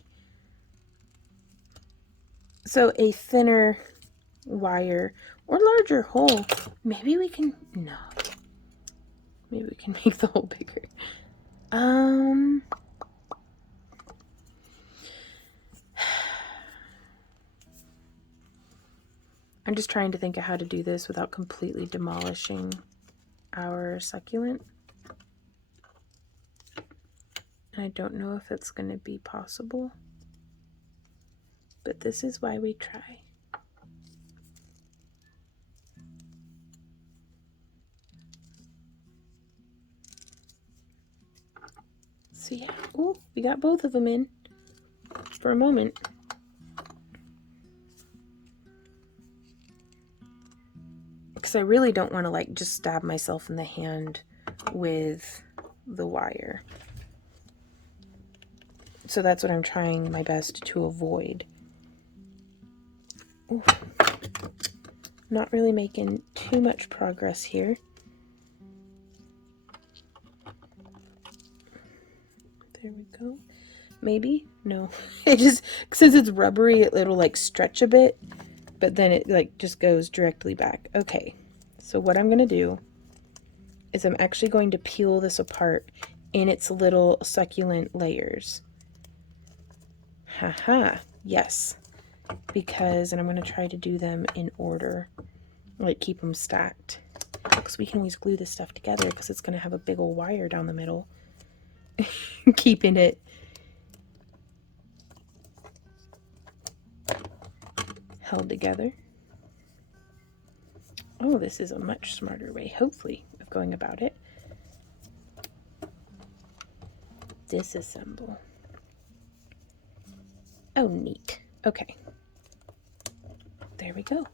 So a thinner wire or larger hole. Maybe we can, no. Maybe we can make the hole bigger. I'm just trying to think of how to do this without completely demolishing our succulent. And I don't know if it's going to be possible, but this is why we try. So yeah, oh, we got both of them in. for a moment. Because I really don't want to like just stab myself in the hand with the wire. So that's what I'm trying my best to avoid. Ooh. Not really making too much progress here. There we go. Maybe? No. It just, since it's rubbery, it'll like stretch a bit, but then it like just goes directly back. Okay. So what I'm going to do is I'm actually going to peel this apart in its little succulent layers. Haha. Yes. Because, and I'm going to try to do them in order, like keep them stacked. Because we can always glue this stuff together because it's going to have a big old wire down the middle. Keeping it held together. Oh, this is a much smarter way, hopefully, of going about it. Disassemble. Oh, neat. Okay. There we go.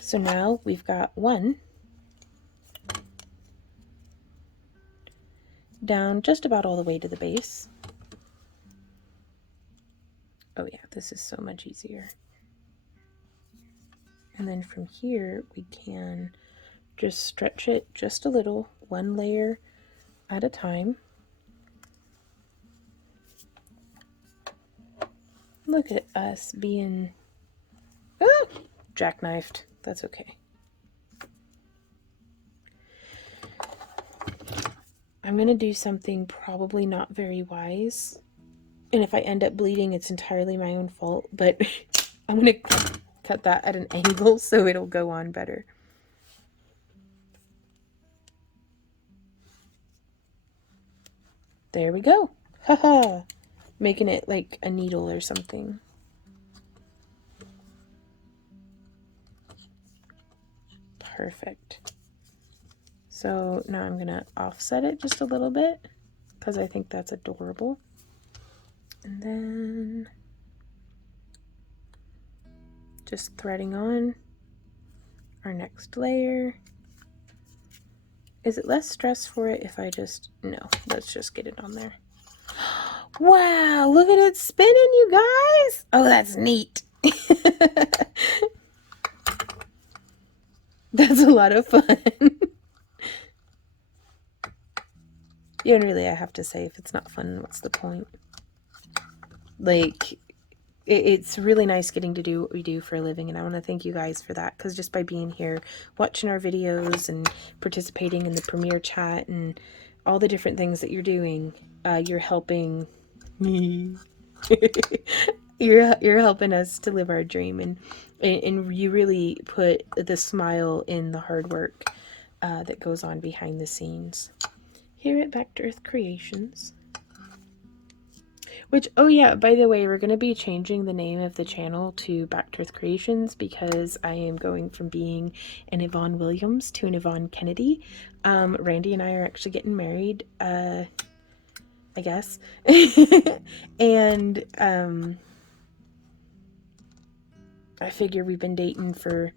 So now we've got one down just about all the way to the base. Oh yeah, this is so much easier. And then from here, we can just stretch it just a little, one layer at a time. Look at us being jackknifed. That's okay. I'm going to do something probably not very wise. And if I end up bleeding, it's entirely my own fault. But I'm going to cut that at an angle so it'll go on better. There we go. Haha. Making it like a needle or something. Perfect. So now I'm going to offset it just a little bit because I think that's adorable. And then just threading on our next layer. Is it less stress for it if I just, no, let's just get it on there. Wow, look at it spinning, you guys. Oh, that's neat. That's a lot of fun. Yeah, and really, I have to say, if it's not fun, what's the point? Like, it's really nice getting to do what we do for a living, and I want to thank you guys for that, because just by being here, watching our videos, and participating in the premiere chat, and all the different things that you're doing, you're helping me. You're helping us to live our dream, and you really put the smile in the hard work that goes on behind the scenes here at Back to Earth Creations. Which, oh yeah, by the way, we're going to be changing the name of the channel to Back to Earth Creations because I am going from being an Yvonne Williams to an Yvonne Kennedy. Randy and I are actually getting married, I guess. And I figure we've been dating for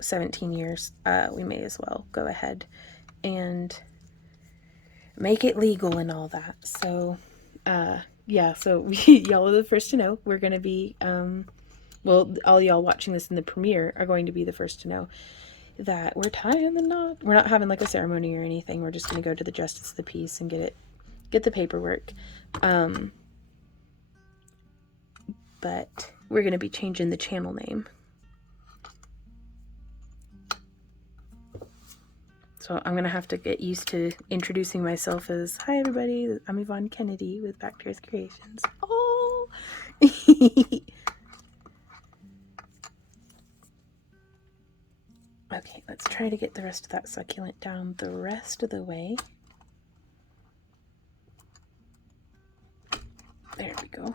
17 years. We may as well go ahead and make it legal and all that. So yeah, so y'all are the first to know. We're going to be, well, all y'all watching this in the premiere are going to be the first to know that we're tying the knot. We're not having like a ceremony or anything. We're just going to go to the Justice of the Peace and get the paperwork. But we're going to be changing the channel name. So I'm going to have to get used to introducing myself as, hi everybody, I'm Yvonne Kennedy with Back to Earth Creations. Oh! Okay, let's try to get the rest of that succulent down the rest of the way. There we go.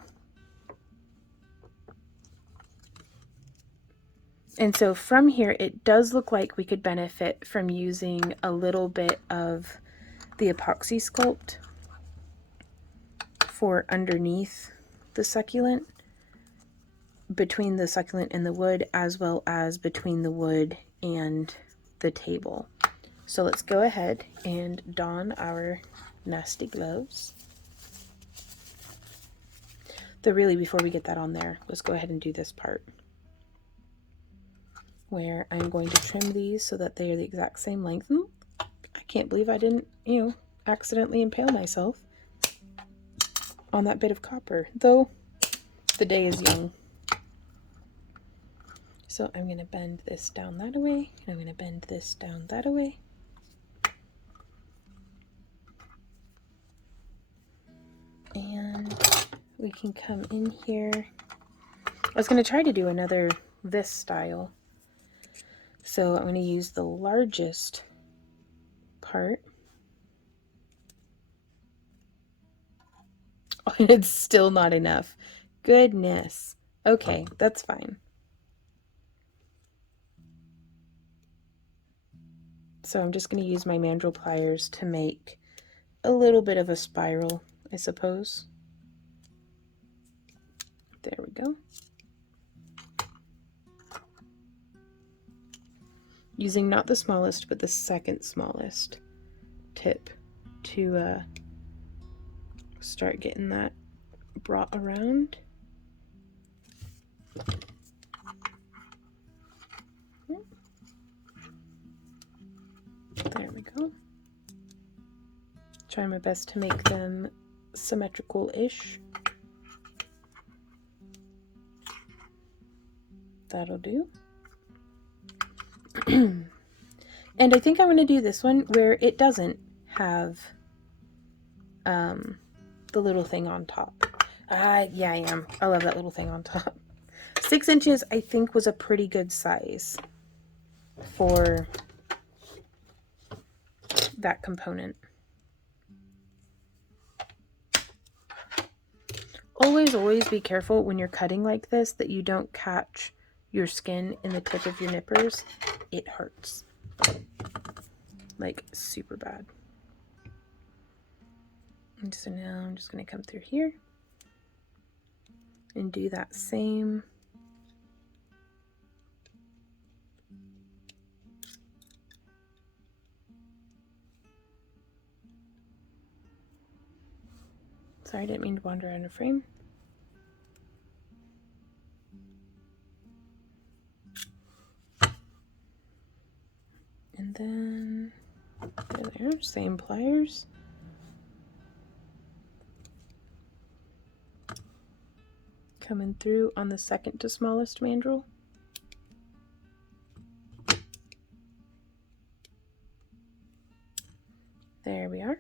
And so from here, it does look like we could benefit from using a little bit of the Apoxie Sculpt for underneath the succulent, between the succulent and the wood, as well as between the wood and the table. So let's go ahead and don our nasty gloves. Though really, before we get that on there, let's go ahead and do this part, where I'm going to trim these so that they are the exact same length. I can't believe I didn't, accidentally impale myself on that bit of copper, though the day is young. So I'm going to bend this down that way, and I'm going to bend this down that way. And we can come in here. I was going to try to do another this style. So I'm going to use the largest part. Oh, and it's still not enough. Goodness. Okay, that's fine. So I'm just going to use my mandrel pliers to make a little bit of a spiral, I suppose. There we go. Using not the smallest, but the second smallest tip to start getting that brought around. There we go. Try my best to make them symmetrical-ish. That'll do. And I think I'm going to do this one where it doesn't have the little thing on top. Yeah, I am. I love that little thing on top. 6 inches, I think, was a pretty good size for that component. Always be careful when you're cutting like this that you don't catch your skin in the tip of your nippers. It hurts. Like, super bad. And so now I'm just going to come through here and do that same. Sorry, I didn't mean to wander out of frame. And then, there, same pliers. Coming through on the second to smallest mandrel. There we are.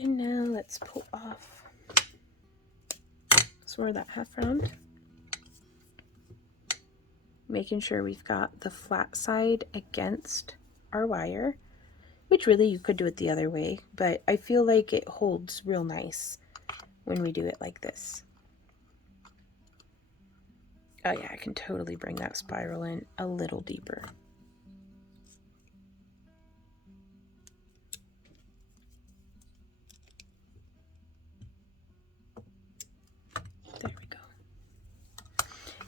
And now let's pull off sort of that half round. Making sure we've got the flat side against our wire, which really you could do it the other way, but I feel like it holds real nice when we do it like this. Oh yeah, I can totally bring that spiral in a little deeper. There we go.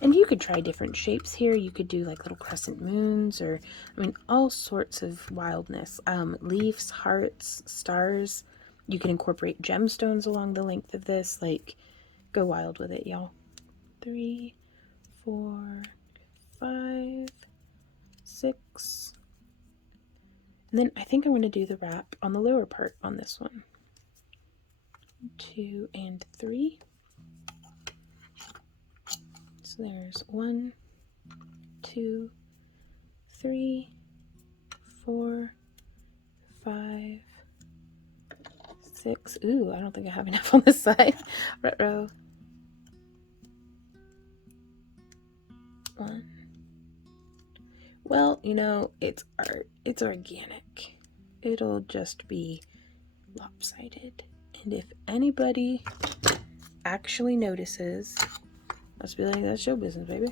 And you could try different shapes here. You could do like little crescent moons, or I mean, all sorts of wildness. Leaves, hearts, stars. You can incorporate gemstones along the length of this. Like, go wild with it, y'all. 3, 4, 5, 6. And then I think I'm going to do the wrap on the lower part on this one. 2 and 3. So there's 1, 2, 3, 4, 5, 6. Ooh, I don't think I have enough on this side. Retro. 1. Well, you know, it's art. It's organic. It'll just be lopsided. And if anybody actually notices, let's be like, that's show business, baby.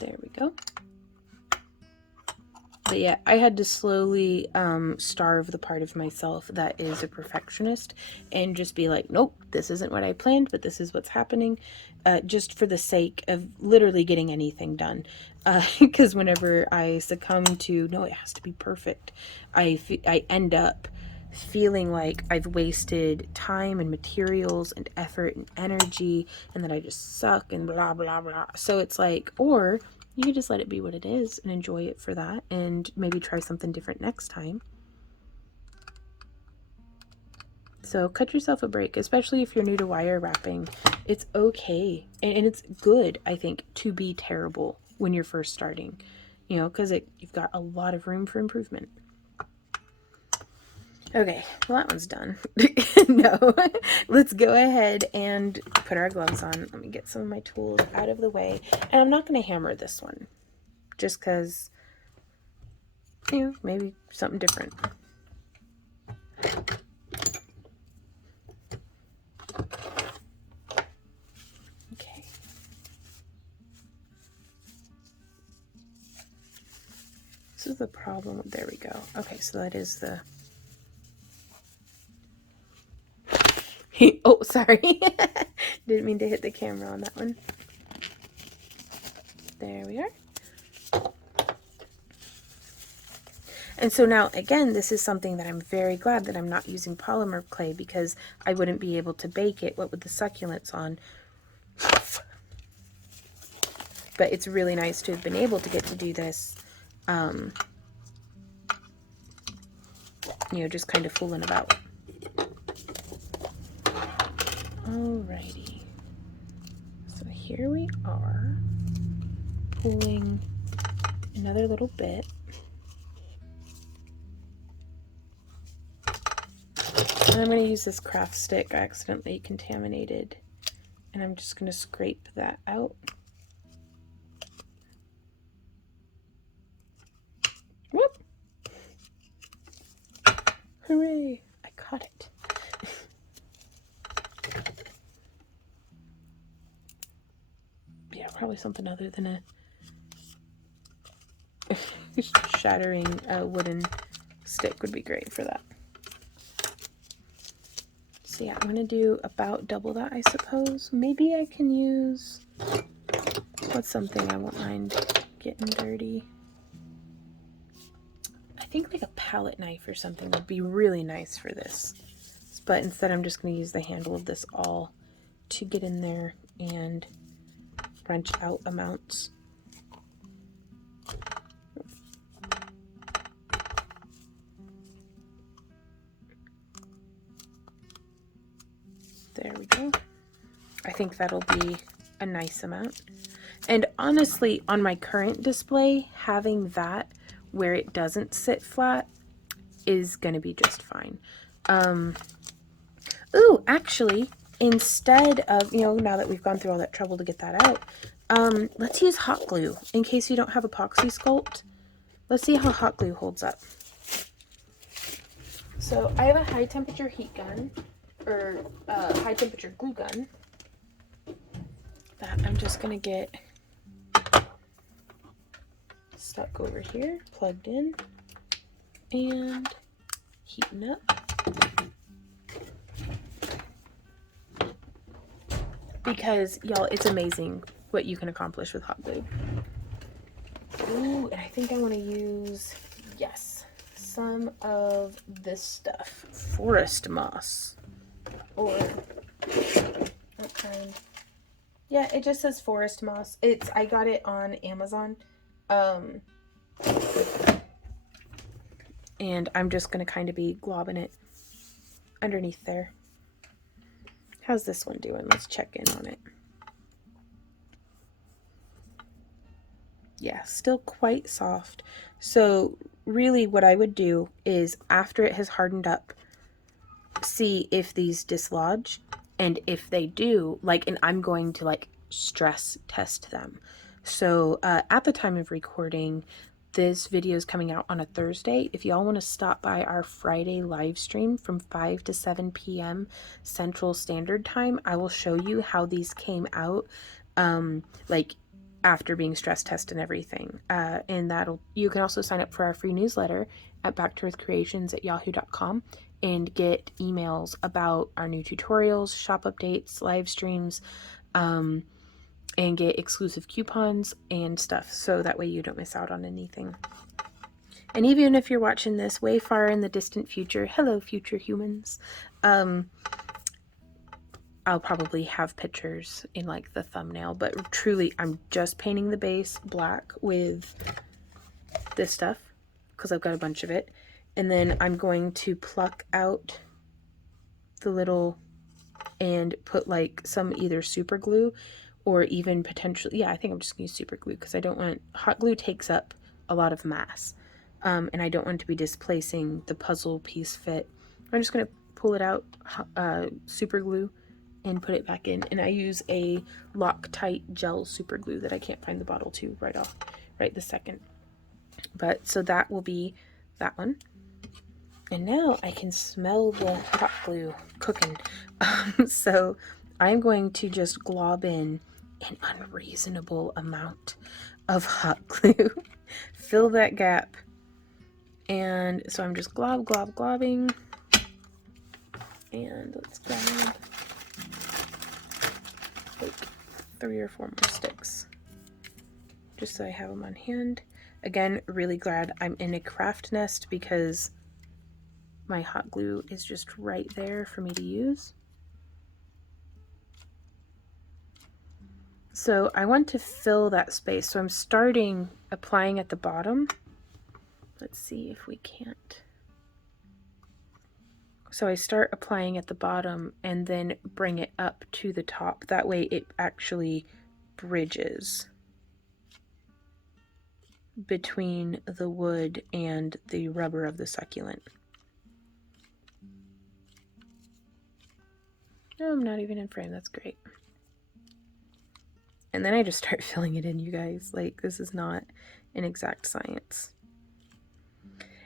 There we go. But yeah, I had to slowly starve the part of myself that is a perfectionist and just be like, nope, this isn't what I planned, but this is what's happening, just for the sake of literally getting anything done. Because whenever I succumb to, no, it has to be perfect, I end up feeling like I've wasted time and materials and effort and energy and that I just suck and blah, blah, blah. So it's like, or you can just let it be what it is and enjoy it for that and maybe try something different next time. So cut yourself a break, especially if you're new to wire wrapping. It's okay. And it's good, I think, to be terrible when you're first starting, you know, because you've got a lot of room for improvement. Okay, well, that one's done. No, let's go ahead and put our gloves on. Let me get some of my tools out of the way. And I'm not going to hammer this one, just because, you know, maybe something different. Okay. This is the problem. There we go. Okay, so that is the... Oh, sorry. Didn't mean to hit the camera on that one. There we are. And so now, again, this is something that I'm very glad that I'm not using polymer clay, because I wouldn't be able to bake it, what with the succulents on. But it's really nice to have been able to get to do this, you know, just kind of fooling about. Alrighty. So here we are, pulling another little bit. And I'm going to use this craft stick I accidentally contaminated, and I'm just going to scrape that out. Whoop! Hooray! I caught it. Yeah, probably something other than a shattering wooden stick would be great for that. So yeah, I'm going to do about double that, I suppose. Maybe I can use, what's something I won't mind getting dirty? I think like a palette knife or something would be really nice for this. But instead I'm just going to use the handle of this awl to get in there and wrench out amounts. There we go. I think that'll be a nice amount. And honestly, on my current display, having that where it doesn't sit flat is going to be just fine. Ooh, actually, instead of, you know, now that we've gone through all that trouble to get that out, let's use hot glue in case you don't have Apoxie Sculpt. Let's see how hot glue holds up. So I have a high temperature heat gun, or high temperature glue gun, that I'm just going to get stuck over here, plugged in, and heating up. Because, y'all, it's amazing what you can accomplish with hot glue. Ooh, and I think I want to use, yes, some of this stuff. Forest moss. Or, what kind? Yeah, it just says forest moss. I got it on Amazon. And I'm just going to kind of be globbing it underneath there. How's this one doing? Let's check in on it. Yeah, still quite soft. So really what I would do is, after it has hardened up, see if these dislodge, and if they do, like, and I'm going to like stress test them. So at the time of recording, this video is coming out on a Thursday. If y'all want to stop by our Friday live stream from 5 to 7 p.m. Central Standard Time, I will show you how these came out, like after being stress tested and everything. And you can also sign up for our free newsletter at backtoearthcreations@yahoo.com and get emails about our new tutorials, shop updates, live streams, and get exclusive coupons and stuff, so that way you don't miss out on anything. And even if you're watching this way far in the distant future, hello future humans, I'll probably have pictures in like the thumbnail, but truly I'm just painting the base black with this stuff because I've got a bunch of it. And then I'm going to pluck out the little and put like some either super glue or even potentially, yeah, I think I'm just gonna use super glue because I don't want, hot glue takes up a lot of mass. And I don't want to be displacing the puzzle piece fit. I'm just gonna pull it out, super glue, and put it back in. And I use a Loctite gel super glue that I can't find the bottle to right this second. But so that will be that one. And now I can smell the hot glue cooking. So I'm going to just glob in an unreasonable amount of hot glue. Fill that gap. And so I'm just globbing. And let's grab like 3 or 4 more sticks, just so I have them on hand. Again, really glad I'm in a craft nest because my hot glue is just right there for me to use. So I want to fill that space, so I'm starting applying at the bottom. Let's see if we can't. So I start applying at the bottom and then bring it up to the top. That way it actually bridges between the wood and the rubber of the succulent. No, I'm not even in frame. That's great. And then I just start filling it in, you guys. Like, this is not an exact science.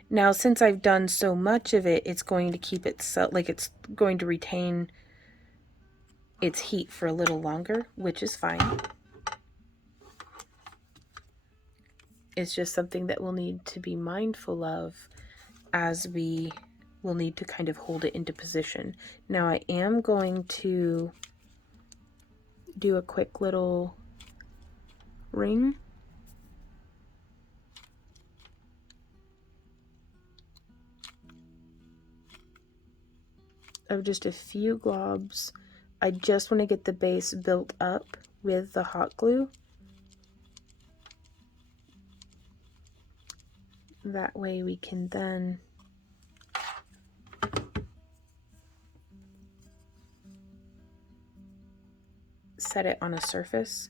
Now, since I've done so much of it, it's going to keep itself, like it's going to retain its heat for a little longer, which is fine. It's just something that we'll need to be mindful of as we will need to kind of hold it into position. Now I am going to do a quick little ring. Of just a few globs. I just want to get the base built up with the hot glue. That way we can then set it on a surface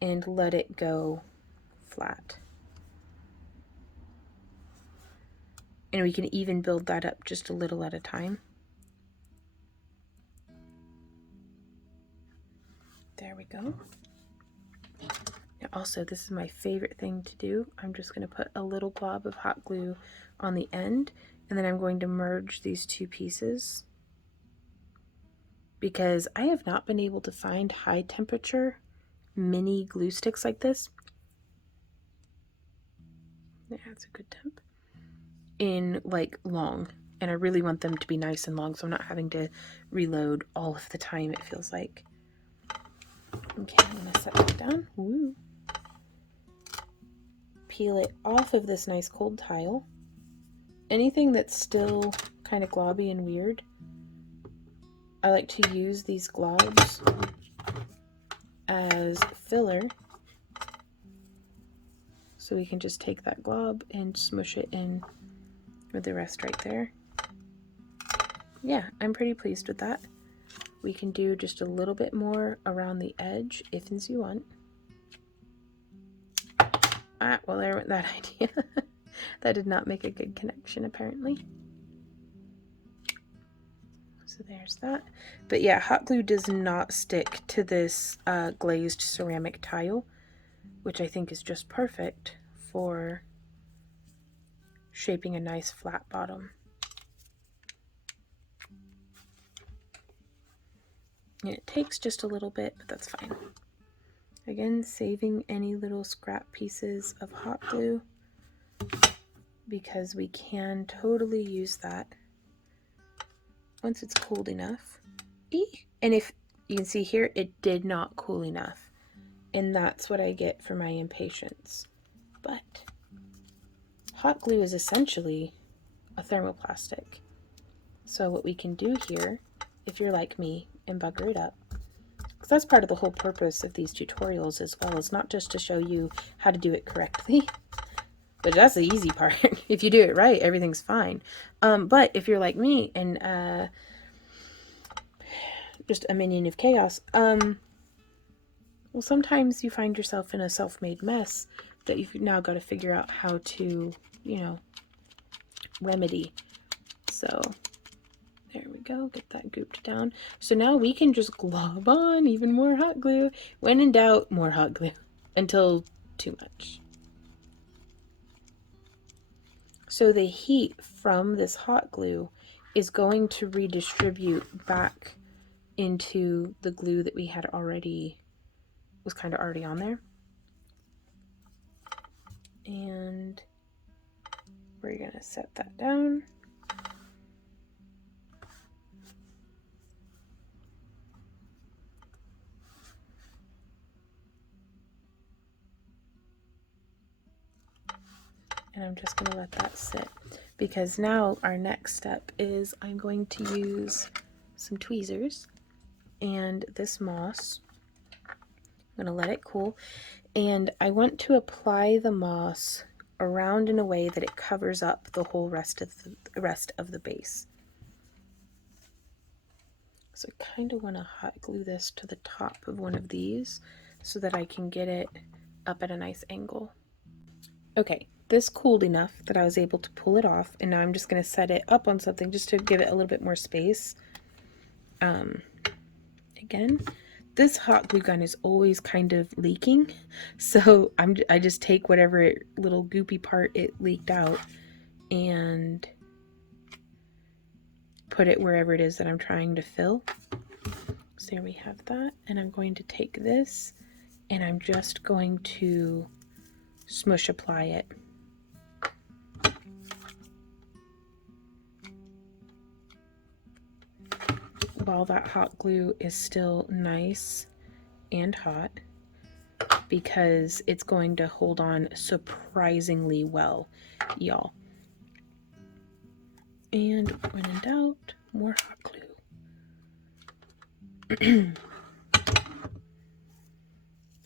and let it go flat. And we can even build that up just a little at a time. There we go. Now also, this is my favorite thing to do. I'm just going to put a little glob of hot glue on the end, and then I'm going to merge these two pieces, because I have not been able to find high temperature mini glue sticks like this. Yeah, it's a good temp. In like long, and I really want them to be nice and long, so I'm not having to reload all of the time, it feels like. Okay, I'm gonna set that down. Woo. Peel it off of this nice cold tile. Anything that's still kind of globby and weird, I like to use these globs as filler. So we can just take that glob and smush it in with the rest right there. Yeah, I'm pretty pleased with that. We can do just a little bit more around the edge if and you want. Ah, well, there went that idea. That did not make a good connection, apparently. So there's that. But yeah, hot glue does not stick to this glazed ceramic tile, which I think is just perfect for shaping a nice flat bottom. And it takes just a little bit, but that's fine. Again, saving any little scrap pieces of hot glue because we can totally use that once it's cooled enough. And if you can see here, it did not cool enough. And that's what I get for my impatience. But hot glue is essentially a thermoplastic. So what we can do here, if you're like me and bugger it up, because that's part of the whole purpose of these tutorials as well, is not just to show you how to do it correctly, but that's the easy part. If you do it right, everything's fine. But if you're like me and just a minion of chaos, well, sometimes you find yourself in a self-made mess that you've now got to figure out how to, you know, remedy. So there we go, get that gooped down. So now we can just glob on even more hot glue. When in doubt, more hot glue until too much. So the heat from this hot glue is going to redistribute back into the glue that we had already, was kind of already on there. And we're gonna set that down. And I'm just going to let that sit, because now our next step is I'm going to use some tweezers and this moss. I'm going to let it cool, and I want to apply the moss around in a way that it covers up the whole rest of the base. So I kind of want to hot glue this to the top of one of these so that I can get it up at a nice angle. Okay, this cooled enough that I was able to pull it off, and now I'm just going to set it up on something just to give it a little bit more space. Again, this hot glue gun is always kind of leaking, so I just take whatever little goopy part it leaked out and put it wherever it is that I'm trying to fill. So there we have that, and I'm going to take this and I'm just going to smush apply it. While that hot glue is still nice and hot, because it's going to hold on surprisingly well, y'all. And when in doubt, more hot glue.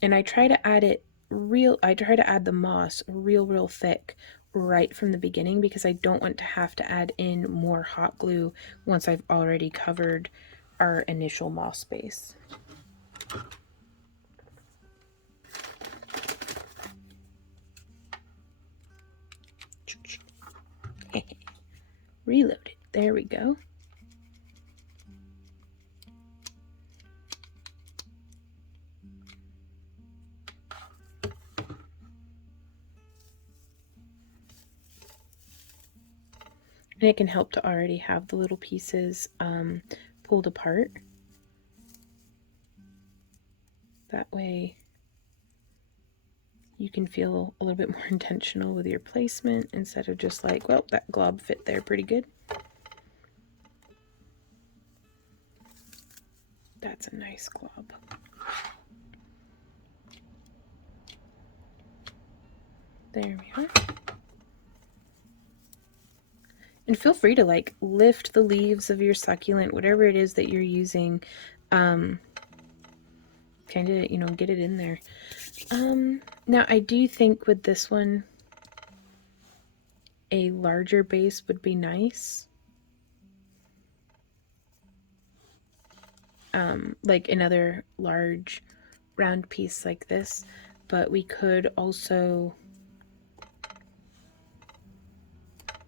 And I try to add the moss real thick right from the beginning, because I don't want to have to add in more hot glue once I've already covered our initial moss base. Reload it. There we go. And it can help to already have the little pieces pulled apart. That way you can feel a little bit more intentional with your placement instead of just like, well, that glob fit there pretty good. That's a nice glob. There we are. And feel free to like lift the leaves of your succulent, whatever it is that you're using, kind of, you know, get it in there. Now I do think with this one, a larger base would be nice. Like another large round piece like this, but we could also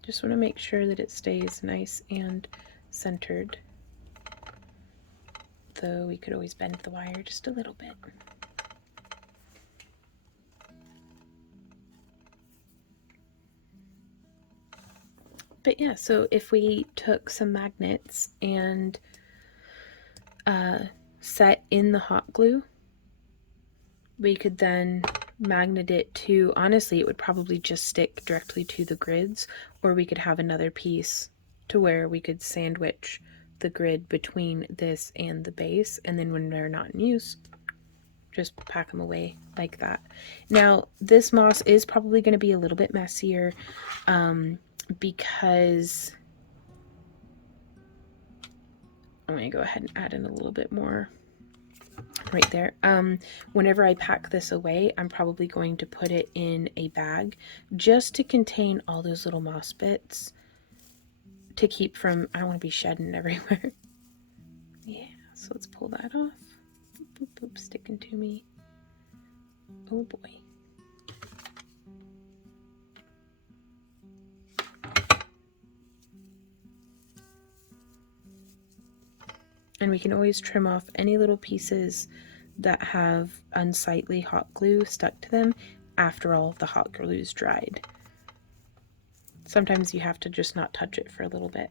just want to make sure that it stays nice and centered, though we could always bend the wire just a little bit. But yeah, so if we took some magnets and set in the hot glue, we could then magnet it to, honestly, it would probably just stick directly to the grids, or we could have another piece to where we could sandwich the grid between this and the base, and then when they're not in use, just pack them away like that. Now, this moss is probably going to be a little bit messier because I'm going to go ahead and add in a little bit more right there. Whenever I pack this away, I'm probably going to put it in a bag just to contain all those little moss bits to keep from, I don't want to be shedding everywhere. Yeah, so let's pull that off. Boop, boop, boop, sticking to me. Oh boy. And we can always trim off any little pieces that have unsightly hot glue stuck to them after all of the hot glue is dried. Sometimes you have to just not touch it for a little bit.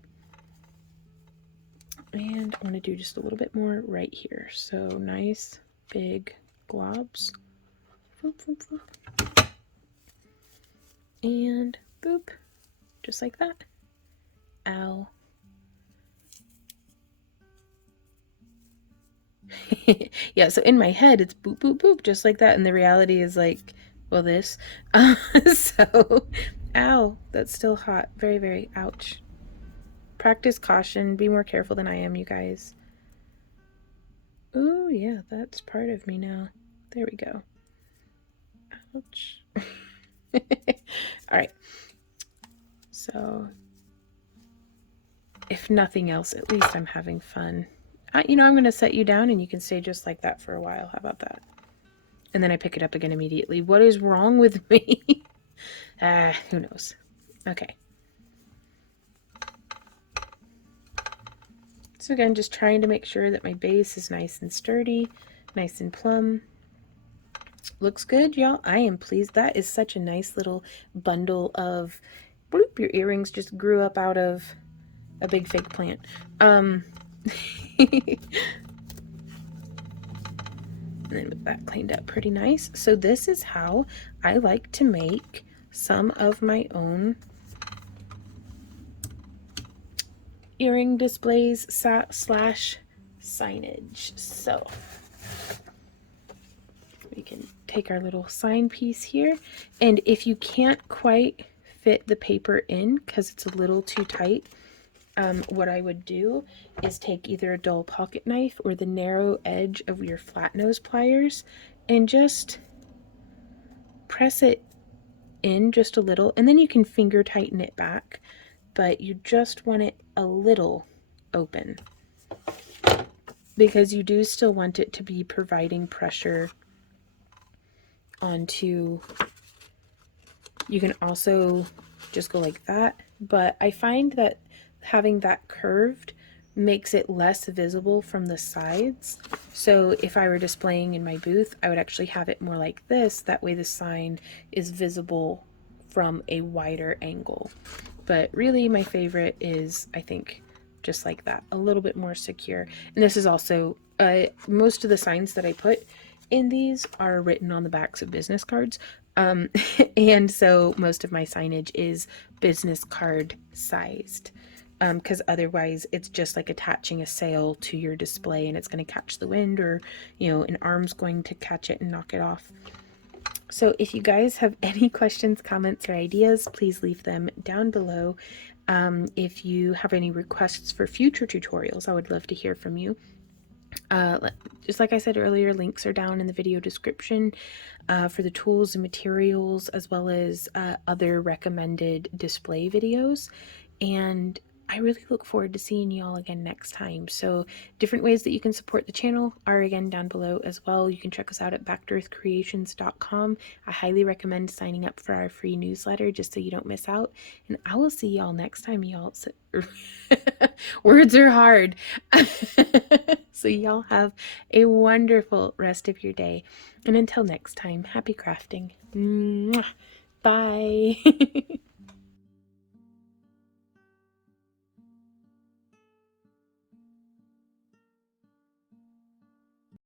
And I want to do just a little bit more right here. So nice big globs. Boop, boop, boop. And boop, just like that. Ow. Yeah, so in my head it's boop, boop, boop, just like that. And the reality is like, well, this. So, ow, that's still hot. Very, very ouch. Practice caution. Be more careful than I am, you guys. Oh, yeah, that's part of me now. There we go. Ouch. All right. So, if nothing else, at least I'm having fun. You know, I'm going to set you down and you can stay just like that for a while. How about that? And then I pick it up again immediately. What is wrong with me? Who knows? Okay. So again, just trying to make sure that my base is nice and sturdy, nice and plumb. Looks good, y'all. I am pleased. That is such a nice little bundle of, bloop, your earrings just grew up out of a big fake plant. And then with that cleaned up pretty nice. So this is how I like to make some of my own earring displays slash signage. So we can take our little sign piece here, and if you can't quite fit the paper in because it's a little too tight, what I would do is take either a dull pocket knife or the narrow edge of your flat nose pliers and just press it in just a little, and then you can finger tighten it back, but you just want it a little open because you do still want it to be providing pressure onto. You can also just go like that, but I find that having that curved makes it less visible from the sides. So if I were displaying in my booth, I would actually have it more like this. That way the sign is visible from a wider angle. But really my favorite is, I think, just like that, a little bit more secure. And this is also, most of the signs that I put in these are written on the backs of business cards. And so most of my signage is business card sized, because otherwise it's just like attaching a sail to your display and it's going to catch the wind, or, you know, an arm's going to catch it and knock it off. So if you guys have any questions, comments, or ideas, please leave them down below. If you have any requests for future tutorials, I would love to hear from you. Just like I said earlier, links are down in the video description for the tools and materials, as well as other recommended display videos. And I really look forward to seeing you all again next time. So different ways that you can support the channel are again down below as well. You can check us out at backtoearthcreations.com. I highly recommend signing up for our free newsletter just so you don't miss out. And I will see y'all next time, y'all. Words are hard. So y'all have a wonderful rest of your day. And until next time, happy crafting. Mwah. Bye.